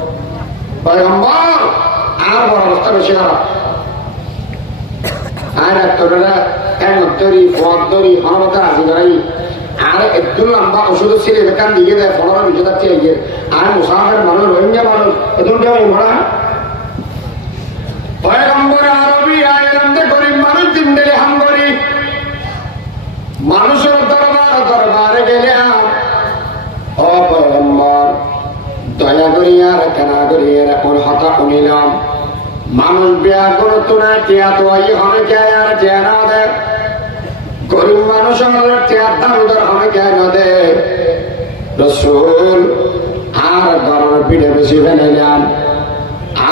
পয়গম্বর আর বড় অবস্থা বেশি খারাপ আর ডাক্তাররা কেন তরি ফল তরি অনবতা রাজি করাই আর একটু লম্বা ওষুধ ছিল বেকার দিকে দেয় ফলরা বিজে যাচ্ছে এই আর মুসাফের মানুষ রোহিঙ্গা মানুষ এতটা কেমন ভরা পয়গম্বর আরবি আইলামতে গরিব মানুষ জিন্দেলে হাম করি মানুষের দরবারে গেলে ও পয়গম্বর দয়া করি আর কেনা করি এখন হতা শুনিলাম মানুষ বিয়া করে তোরা টিয়া তো অনেকে আর টিয়া না দেয় গরিব মানুষ টিয়ার দাম উদার অনেকে না দেয় রসুল আর গরমের পিঠে বেশি ফেলাইলাম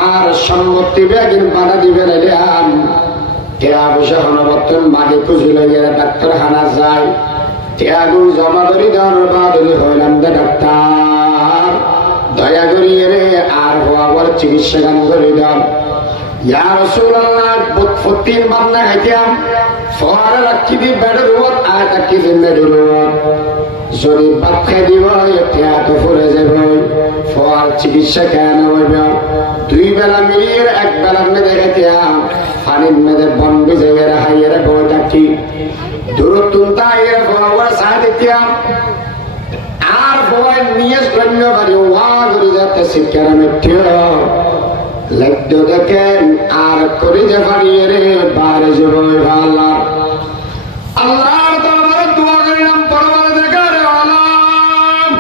আর সম্পত্তি ব্যাগিন বাধা দিয়ে ফেলাইলাম টিয়া বসে হনবর্তন মাকে খুঁজলে গেলে ডাক্তারখানা যায় টিয়াগুলো জমা করি দেওয়ার বাদলি হইলাম দে ডাক্তার দয়া করিয়ে রে আর হওয়ার চিকিৎসা গান করে দাও ইয়া রাসূলুল্লাহ ফতির বান্না খাইতাম ফোয়ারে রাখি দি বেড়ের উপর আর রাখি দি মেডের উপর যদি ভাত খাই দিব এটা তো ফুলে যাবে ফোয়ার চিকিৎসা কেন হইবে 2 বেলা মিলিয়ে 1 বেলা মেদে খাইতাম পানির মেদে বন ভিজে গেলে হাইয়ের বই ডাকি দূরত্বন তাইয়ের ফোয়ার সাথ দিতাম আর ফোয়ার নিয়ে গণ্য করি ওয়া করে যাতে শিক্ষার মেট্রিয় লগ্ধ দেখেন আর করে যে পারিয়ে রে বারে জবই ভালা আল্লাহর দরবারে দোয়া করিলাম পরবার দেখার আলাম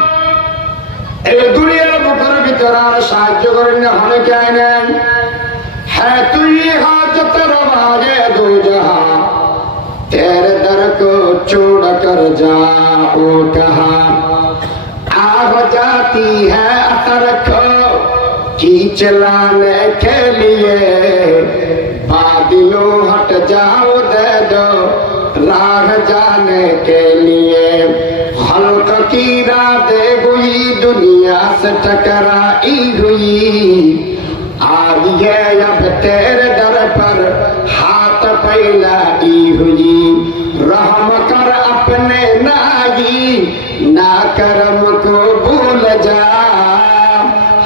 এই দুনিয়ার মুখের ভিতর আর সাহায্য করেন না হনে কে নেন হ্যাঁ তুই হাজতের বাজে দু জাহা তেরে দর কো छोड़ कर जाओ कहां आह जाती है अतर को की चलाने के लिए बादलों हट जाओ दे दो राह जाने के लिए खल्क की दुनिया से टकराई हुई आज ये अब तेरे दर पर हाथ फैलाई हुई रहम कर अपने नागी ना करम को भूल जा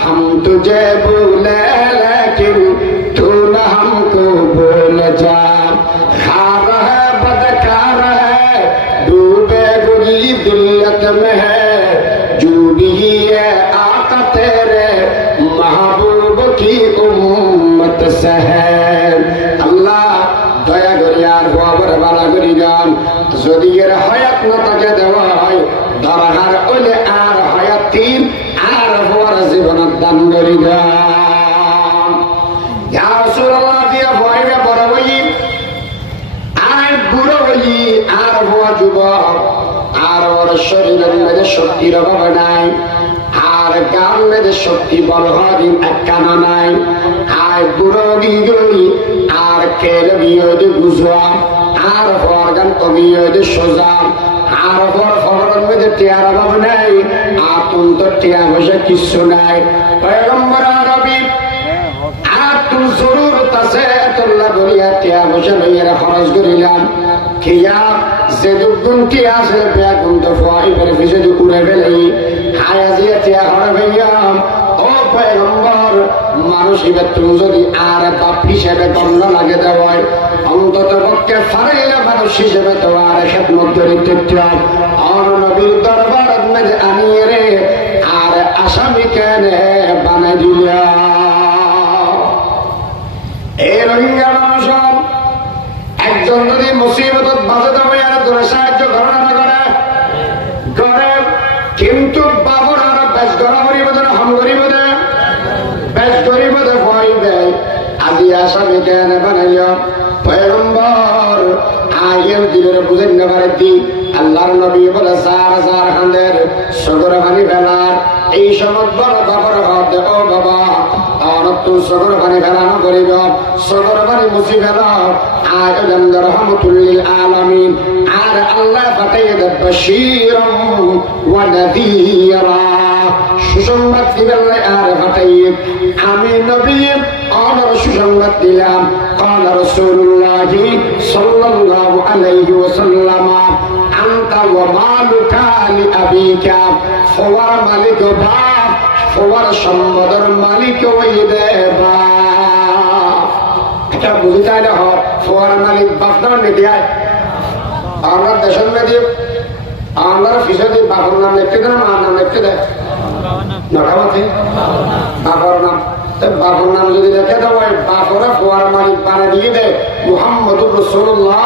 हम तुझे भूले लेकिन तू न हमको भूल जा खार है बदकार है डूबे बुरी दिल्लत में है जो भी है आका तेरे महबूब की उम्मत से है अल्लाह दया करी আর হওয়ার বালা করি গান যদি এর হায়াত না তাকে দেওয়া হয় দরকার হলে আর হায়াতিন আর হওয়ার জীবনের দান করি গান ইয়া রাসূলুল্লাহ দিয়া ভয়বে বড় হই আর বুড়ো হই আর হওয়া যুবক আর ওর শরীরের মধ্যে শক্তির অভাব নাই আর গান মধ্যে শক্তি বড় হওয়ার একখানা নাই আর বুড়ো গিয়ে আর কেলে গিয়ে বুঝবা আর হওয়ার গান অগিয়ে সোজা আর হওয়ার ফলনের মধ্যে টিয়ার অভাব নাই আতন্ত টিয়া বসে কিছু নাই পয়গম্বর আরবি আর তুই জরুরত আছে তোল্লা বলিয়া টিয়া বসে লইয়া খরচ করিলাম কিয়া যে দুগুণ টিয়া আছে বেয়া গুণ তো ফয় করে ফিসে উড়ে ফেলেই হায়া দিয়ে টিয়া হরে ভাইয়াম ও পয়গম্বর মানুষ এবার তুমি যদি আর বাপ হিসেবে গণ্য লাগে দেওয়ায় অন্তত পক্ষে ফারাইলে মানুষ হিসেবে তো আর খেদমত দরিদ্র আর নবীর দরবার মেজে আনিয়ে রে আর আসামি কেনে বানাই দিলা এই রোহিঙ্গা মানুষ একজন যদি মুসিবতত বাঁচে দেবে আর তোর সাহায্য করে না করে কিন্তু বাবুর আর বেশ গড়া করিব না হাম করিব না বেশ গরিব ভয় দেয় আজি আসামি কেন বানাইও পয়গম্বর আইয়ের দিলের বুঝেন না পারে দি আল্লাহর নবী বলে সার সার খান্দের সগর পানি ফেলার এই সময় বড় বাবার হাত ও বাবা আর তুই সগর পানি ফেলানো করিব সগর পানি মুছি ফেল আর রহমতুল্লিল আলামিন আর আল্লাহ পাঠাইয়ে দেব বাশীরাম ওয়া নাযীরা সুসংবাদ দিবেন আর পাঠাইয়ে আমি নবী আমার সুসংবাদ দিলাম قال رسول الله صلى الله عليه وسلم أنت ومالك لأبيك فور مالك باپ فور সম্পদের মালিক ওই দে বাপ এটা বুঝতে না হয় ফোয়ার মালিক বাপ নাম নেদিয়ায় আমরা দেশের মেয়ে আমরা ফিসদি বাপর নাম লিখতে দেয় মার নাম লিখতে দেয় নটামাতে বাপর নাম বাপর নাম যদি লেখে দেওয়া বাপরা ফোয়ার মালিক বানিয়ে দিয়ে দেয় মুহাম্মদুর রাসূলুল্লাহ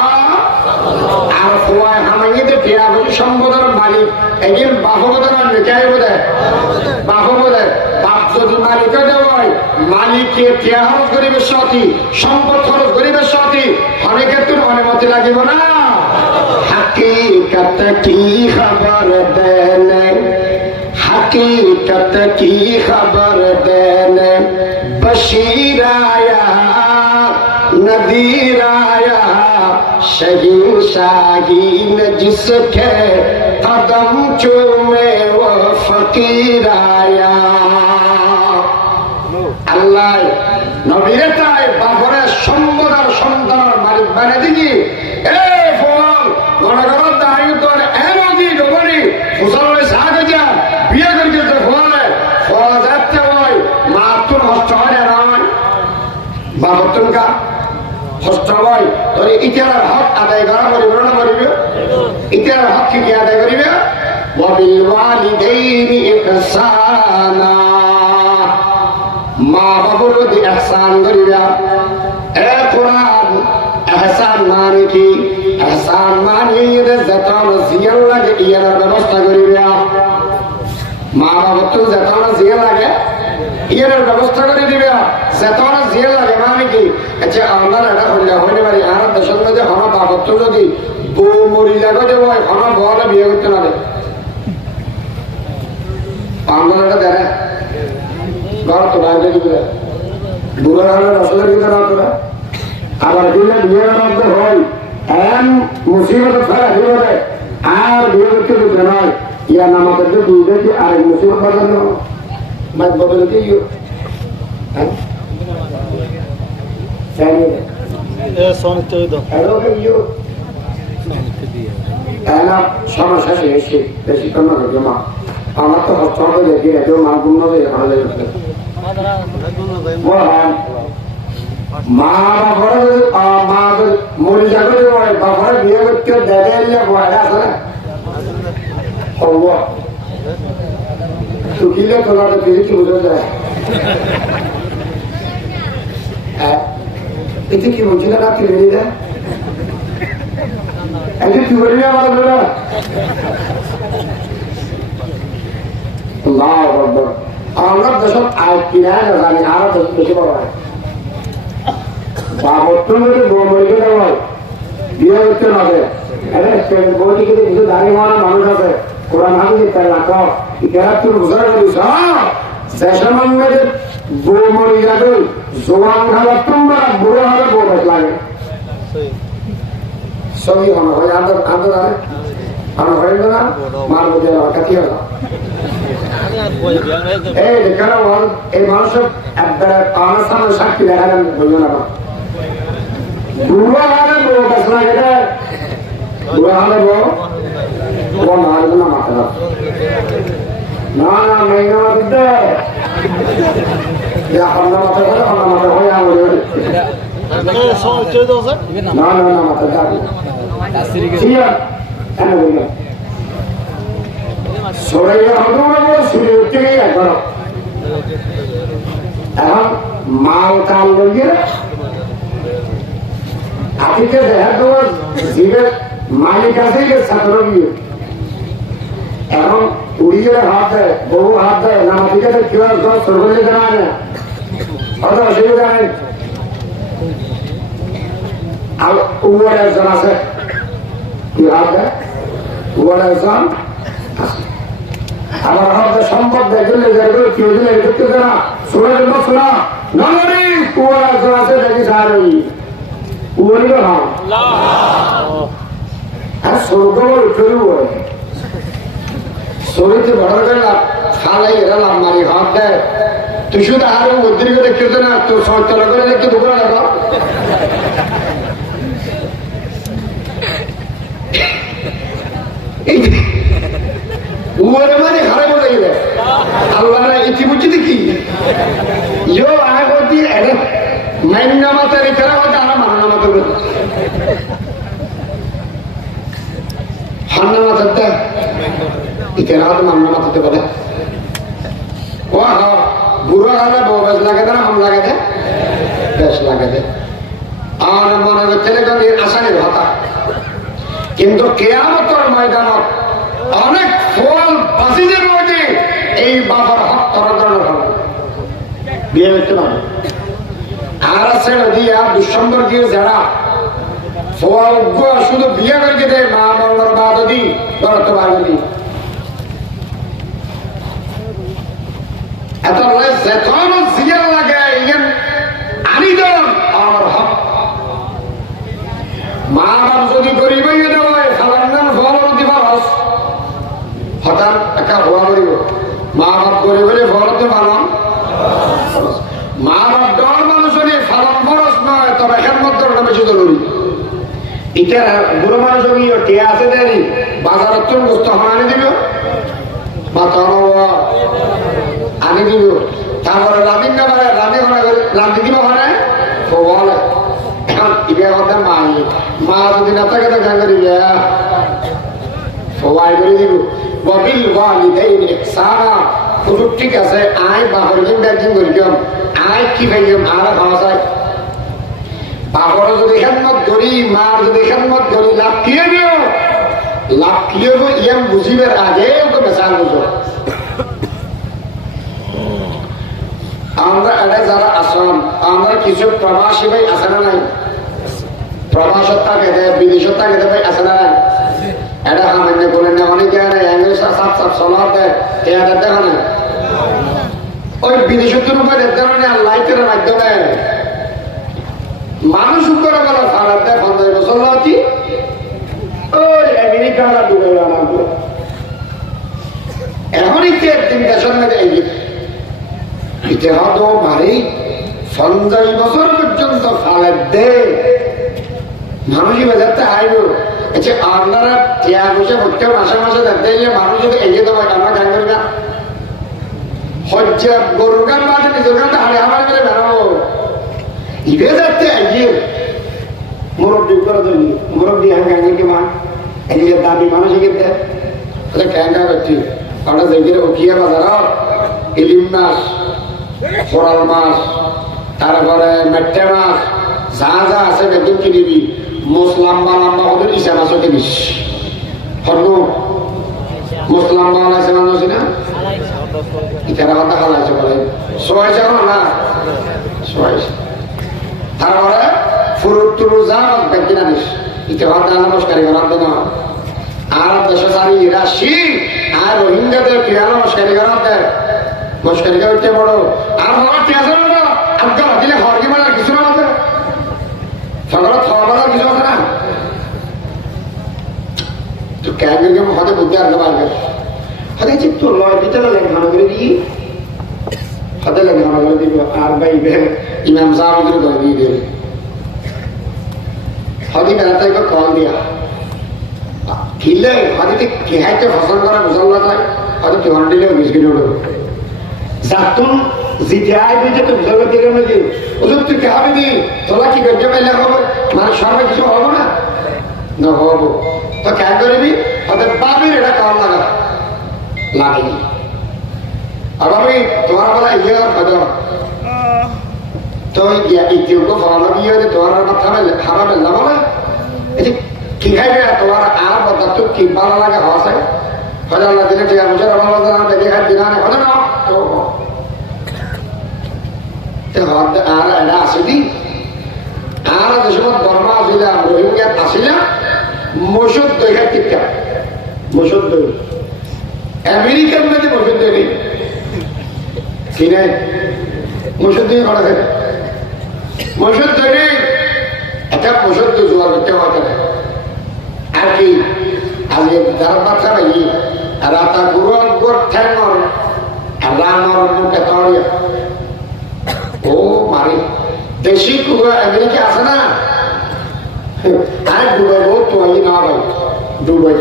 আর ফোয়ায় হামাইয়ে দে টিয়া বলি সম্পদের মালিক একদিন বাপবদের আর লেখাই বোধে বাপবদের বাপ যদি মালিকে দেওয়ায় মালিককে টিয়া খরচ করিবে সতী সম্পদ খরচ করিবে সতী অনেক ক্ষেত্রে অনুমতি লাগিব না हकीकत की खबर देने हकीकत की खबर देने बशीर आया नदीर आया शहीन शाहीन जिसके कदम चूमे वो फकीर आया अल्लाह नबीरे ताई बाबरे সম্পদ আর সন্তানের মালিক বানিয়ে দিবি এই ফল মনে করো দাঁড়ি তোর এমনি ডবরি ফসলের সাথে যা বিয়ে করতে ফলে ফল যাচ্ছে হয় মা তোর হস্ত হয় না নয় বাবা তুমি হস্ত হয় তোর ইতিহার হক আদায় করা করিবে না করিবে ইতিহার হক কি আদায় করিবে ওয়াবিল ওয়ালিদাইনি ইহসানা মা বাবার প্রতি ইহসান করিবা এ কোরআন এহসান মানে কি এহসান মানে এদের যতন জিয়াল লাগে ইয়ার ব্যবস্থা করিবা মা বাবা তো যতন জিয়াল লাগে ইয়ার ব্যবস্থা করে দিবা যতন জিয়াল লাগে মানে কি আচ্ছা আমরা এটা হইতে পারি আর দেশের মধ্যে হন বাবা তো যদি বউ মরি লাগে যে হয় হন বলে বিয়ে করতে না দেয় আমরা এটা দেয় ঘর তো বাইরে দিবে বুড়ো হলে রসলের ভিতরে তোরা আবার দিলে বিয়ের মধ্যে হয় এমন মুসিবত ফেলা দিবে আর বিয়ে করতে দিতে নয় ইয়া নামাজের যে দুই দেখি আরেক মুসিবত বাজানো মাইক বদলে দিয়ে ইউ হ্যাঁ সমস্যা শেষ বেশিক্ষণ না জমা আমার তো হস্ত হবে দেখি এতেও মা গুণ মা বাপরে মা মরি যাবে বাপরে বিয়ে করতে দেখে বয়স আছে হব শুকিলে তোলা তো কিছু কি বুঝে যায় এতে কি বলছিল না তুই বেরিয়ে দেয় এতে তুই বেরিয়ে আমার আমরা দেশত কিনায় না জানি আরো বেশি বড় হয় বা বর্তমান যদি মরিকে দেওয়া হয় বিয়ে করতে হবে বইটি কিন্তু কিছু দাঁড়িয়ে মারা মানুষ আছে ওরা না বুঝি তাই রাখো ইতিহাস তুমি বুঝা করিস দেশের মানুষের বউ মরি যাবে জোয়ান খাবার তোমরা বুড়ো হবে বউ বেশ লাগে সবই মনে হয় আদর আদর আরে আমার হয় না মার বুঝে কাটি হলো এই যেখানে এই মানুষের একবারে আমার সামনে সাক্ষী দেখা যান বললো না বুড়ো হবে বউ বেশ লাগে বুড়ো হবে বউ ও মারবে না মাথা না না মেঘনা মাথা হন্না মাথা করে হন্না মাথা হয়ে আমার না না না মাথা যাবে সরাইয়া হবে সূর্য উঠতে গিয়ে একবার এখন মাল কাল লইয়ে আতিকে দেখা তোমার জীবের মালিক আছে ছাত্র গিয়ে এখন উড়িয়ে হাত দেয় বহু হাত দেয় নামাতিকে কেউ সরবলে জানা না হয়তো অসুবিধা নেই আর উয়ার একজন আছে কি হাত দেয় উয়ার একজন আমার হাতে সম্পদ দেখলে কেউ দিলে দেখতেছে না শোনা জন্য শোনা নগরী উয়ার একজন আছে দেখি সার উয়ারি তো হাম আর স্বর্গ উঠে উড়ে শরীরে বড় করে খালাই এরা লাভ মারি হাত দেয় তুই শুধু আর অতিরিক্ত দেখতে না তোর সচল করে দেখতে দুপুরে দেখো উড়ে মানে হারে বলে গেলে আল্লাহ ইতিমধ্যে দেখি ইয়ো আয় বলতি মাইন নামাতের এখানে হয়তো আর মান নামাতে হান্না মাথাতে ইতিহাস হয়তো মান নামাতে বলে ও বুড়ো হলে বউ বেশ লাগে না হাম লাগে দে বেশ লাগে দে আর মনে হচ্ছে আসানির ভাতা কিন্তু কেয়ামতের ময়দানত অনেক ফল বাসিদের মধ্যে এই বাবার হক তরকার বিয়ে হচ্ছে না আর আছে দিয়া দুঃসম্পর দিয়ে যারা ফল শুধু বিয়ে করে দেয় মা বাবার বাদ দি বরত বাদি এত যেতন জিয়া লাগে আনি দেন আমার হক মা বাপ যদি গরিব হয়ে দেওয়া সালান্দান ফল দিবা রস হঠাৎ একটা হওয়া করিব মা বাপ গরিব হলে ফলতে পালাম মা বাপ দল মানুষের ফালাম খরচ নয় তবে এর মধ্যে ওটা বেশি জরুরি এটা বুড়ো মানুষ কে আছে দেরি বাজারের তো গোস্ত আনি দিব বা আনি দিব তারপরে রান্দিন না পারে রান্ধি দিব হয় বলে এখন ইবের মধ্যে মা যদি না থাকে তো গান দিবে সবাই করে দিব ববিল ওয়ালিদাইন ইহসানা হুজুর ঠিক আছে আয় বাপর দিন ব্যাকিং করি কেমন আয় কি ভাইম আর খাওয়া যায় বাপর যদি খেদমত করি মার যদি খেদমত করি লাভ কিয়ে দিও লাভ কিয়ে ইয়াম বুঝিবার আগে তো বেচার বুঝো আমরা এটা যারা আসলাম আমরা কিছু প্রবাসী ভাই আছে না নাই প্রবাসত থাকে বিদেশত থাকে ভাই আছে না নাই এটা সামান্য বলেন না অনেকে সাপ চলার দেয় এটা দেখা না ওই বিদেশের উপরে লাইটের মাধ্যমে মানুষ উপরে বলা সারা দেয় 50 বছর লাগছি ওই আমেরিকারা ডুবে ইতে একদিন দেশের মধ্যে এই ইতে হতো মারি 50 বছর পর্যন্ত ফালের দে মানুষই বাজারতে আইব আচ্ছা আপনারা টিয়া বসে প্রত্যেক মাসে মাসে দেখতে গেলে মানুষ যদি এগিয়ে দেবো আমরা গান করি না হজ্জা গরুর গান বাজে নিজের গানটা হাড়ে হামার করে বেড়াবো ইভে যাচ্ছে এগিয়ে মুরব্বী করে ধরি মুরব্বী আমি গান করতে মান এগিয়ে দাবি মানুষ এগিয়ে দেয় ক্যাঙ্গা করছি আমরা যেগুলো উঠিয়ে বাজার ইলিম মাছ কোরাল মাছ তারপরে মেট্টে মাছ যা যা আছে বেতন কিনিবি মোস লম্বা লম্বা ওদের ইসা মাছও কিনিস হরু মোস লম্বা আছে মানুষ না ইটারা কথা খালাইছে বলে সোয়াইছে না সোয়াইছে তারপরে ফুরুট টুরু যা ব্যক্তি জানিস ইটা কথা নমস্কারী করার দিন আর দেশে সারি রাশি আর রোহিঙ্গাদের ক্রিয়া নমস্কারী করার দেয় নমস্কারী করতে বড় আর আমার টিয়াছে না আজকাল দিলে হরকি মানে কিছু না আছে সকালে খাওয়া দাওয়ার কিছু আছে না তো ক্যাঙ্গে হতে বুদ্ধি আর পারবে হতে চিত্ত লয় ভিতরে লেখানো করে দিই হতে লেখানো করে দিব আর ভাই ইমাম সাহেব করে দিয়ে দেবে হদি বেড়াতে কল দিয়া কিনলে হয়তো কেহাইতে ফসল করা মুসল্লা যায় হয়তো কেমন দিলেও বিস্কিট উঠো যাতুন জিতে আয় বুঝে তো মুসল্লা দিয়ে নাকি ওদের তুই কেহাবে দি তোলা কি গজ্জা পাইলে হবে মানে সবাই কিছু হবো না না হবো তো কেন করবি হয়তো পাবির এটা কম লাগা লাগেনি আর আমি তোমার বেলা ইয়ে হয়তো তো ইতিউকে ফলা দিয়ে তোমার কথা খাবার বেলা বলে কি খাইবে তোমার আর বদার্থ কি ভালো লাগে হসে হয়তো আল্লাহ দিলে ঠিক আছে ভালো বেঁধে খাই দিনা হলে না আর এটা আসেনি আর যেসব বর্মা আসিলাম রোহিঙ্গাত আসিলাম মসুদ দই খাই টিকা মসুদ দই আমেরিকার মধ্যে মসুদ দই নেই কি নেই মসুদ দই করা খাই মসুদ দই নেই একটা মসুদ দই জোয়ার করতে পারতে না আর কি আজকে যার বাচ্চা ভাই রাতা গুরুর গোর ঠ্যাঙর আর রামর মুখে তড়িয়া ও মারে দেশি কুকুর আমেরিকা আছে না আর ডুবাই বহুত তোমাকে না ভাই ডুবাই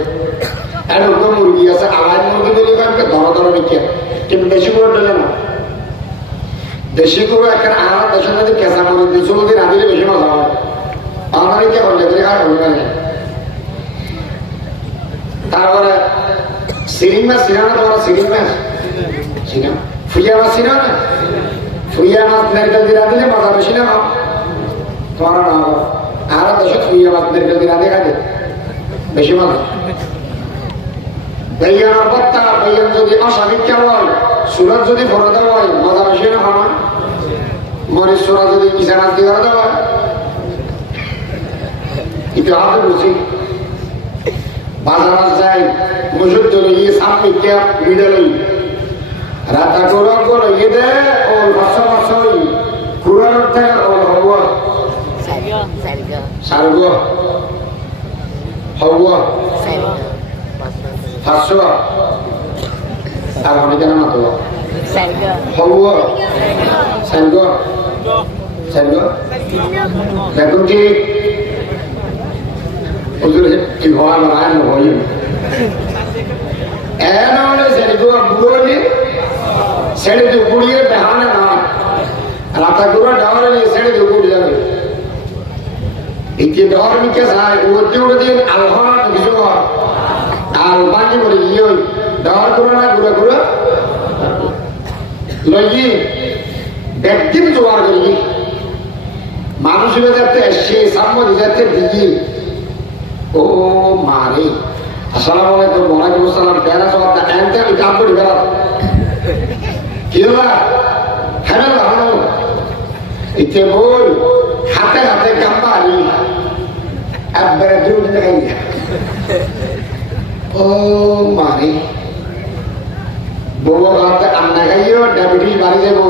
আর ওকে মুরগি আছে আলাদা মুরগি দিলে কাউকে ধরা ধরা রেখে কিন্তু দেশি কুকুর দিলে না দেশি কুকুর একটা আমার দেশের মধ্যে কেঁচা মুরগি চলো দিন আদিলে বেশি মজা হয় আমেরিকা হলে আর হবে না তারপরে সিরিং মাছ ছিল না তোমার সিরিং মাছ ছিল ফুইয়া মাছ ছিল না ফুইয়া মাছ নারকেল দিয়ে দিলে মজা বেশি না তোমার না আর দেশে ফুইয়া মাছ নারকেল দিয়ে রাঁধে খাতে বেশি মজা বেইয়ানোর বত্তা বেইয়ান যদি অসামিকা হয় সুরত যদি ভরে দেওয়া হয় মজা বেশি না আমার মরিচ সুরা যদি কিসা মাছ দিয়ে করে দেওয়া হয় একটু হাতে বুঝি বাজার যাই মসুর চলে গিয়ে সামনে ক্যাপ মিডল রাতা গৌরব করে ইয়ে দে ও বর্ষা বর্ষা ওই কুড়ার থেকে ও হব সারগ হব 500 আর অনেক কেন না তো হব সারগ সারগ দেখুন কি কি হওয়া নয় নহয় এনে সেগুলো বুড়ি সেড়ে তো বুড়িয়ে বেহানে না রাতা গুড়া ডাওয়ারে নিয়ে সেড়ে তো বুড়ি যাবে এই যে ডর মিকে যায় উড়তে উড়তে আলহনা কিছু আর বাকি বলে ইয়ে ডর গুড়া না গুড়া গুড়া লইয়ে ব্যক্তির জোয়ার করি মানুষ যাতে এসে সামনে যাতে দিকে ও মারে আসসালামু আলাইকুম ওয়ালাইকুম আসসালাম কেন সব এনতে আমি কাম করি বেড়া কি হলো হ্যাঁ ভালো ইচ্ছে বল হাতে হাতে কাম্বারি একবারে দূর দেখাই ও মারে বউ হাতে আন্না খাইও ডায়াবেটিস বাড়ি যাবো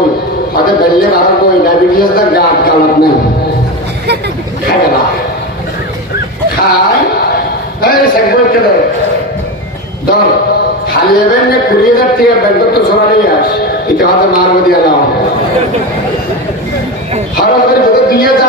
হয়তো বেললে বাড়ার বই ডায়াবেটিস তার গাছ কালার নেই খাই না খাই সেগুলো ধর খালি এবেন না 20,000 টাকা ব্যাংক তো সরাই আস এটা হাতে মারব দিয়া দাও হঠাৎ করে 2,000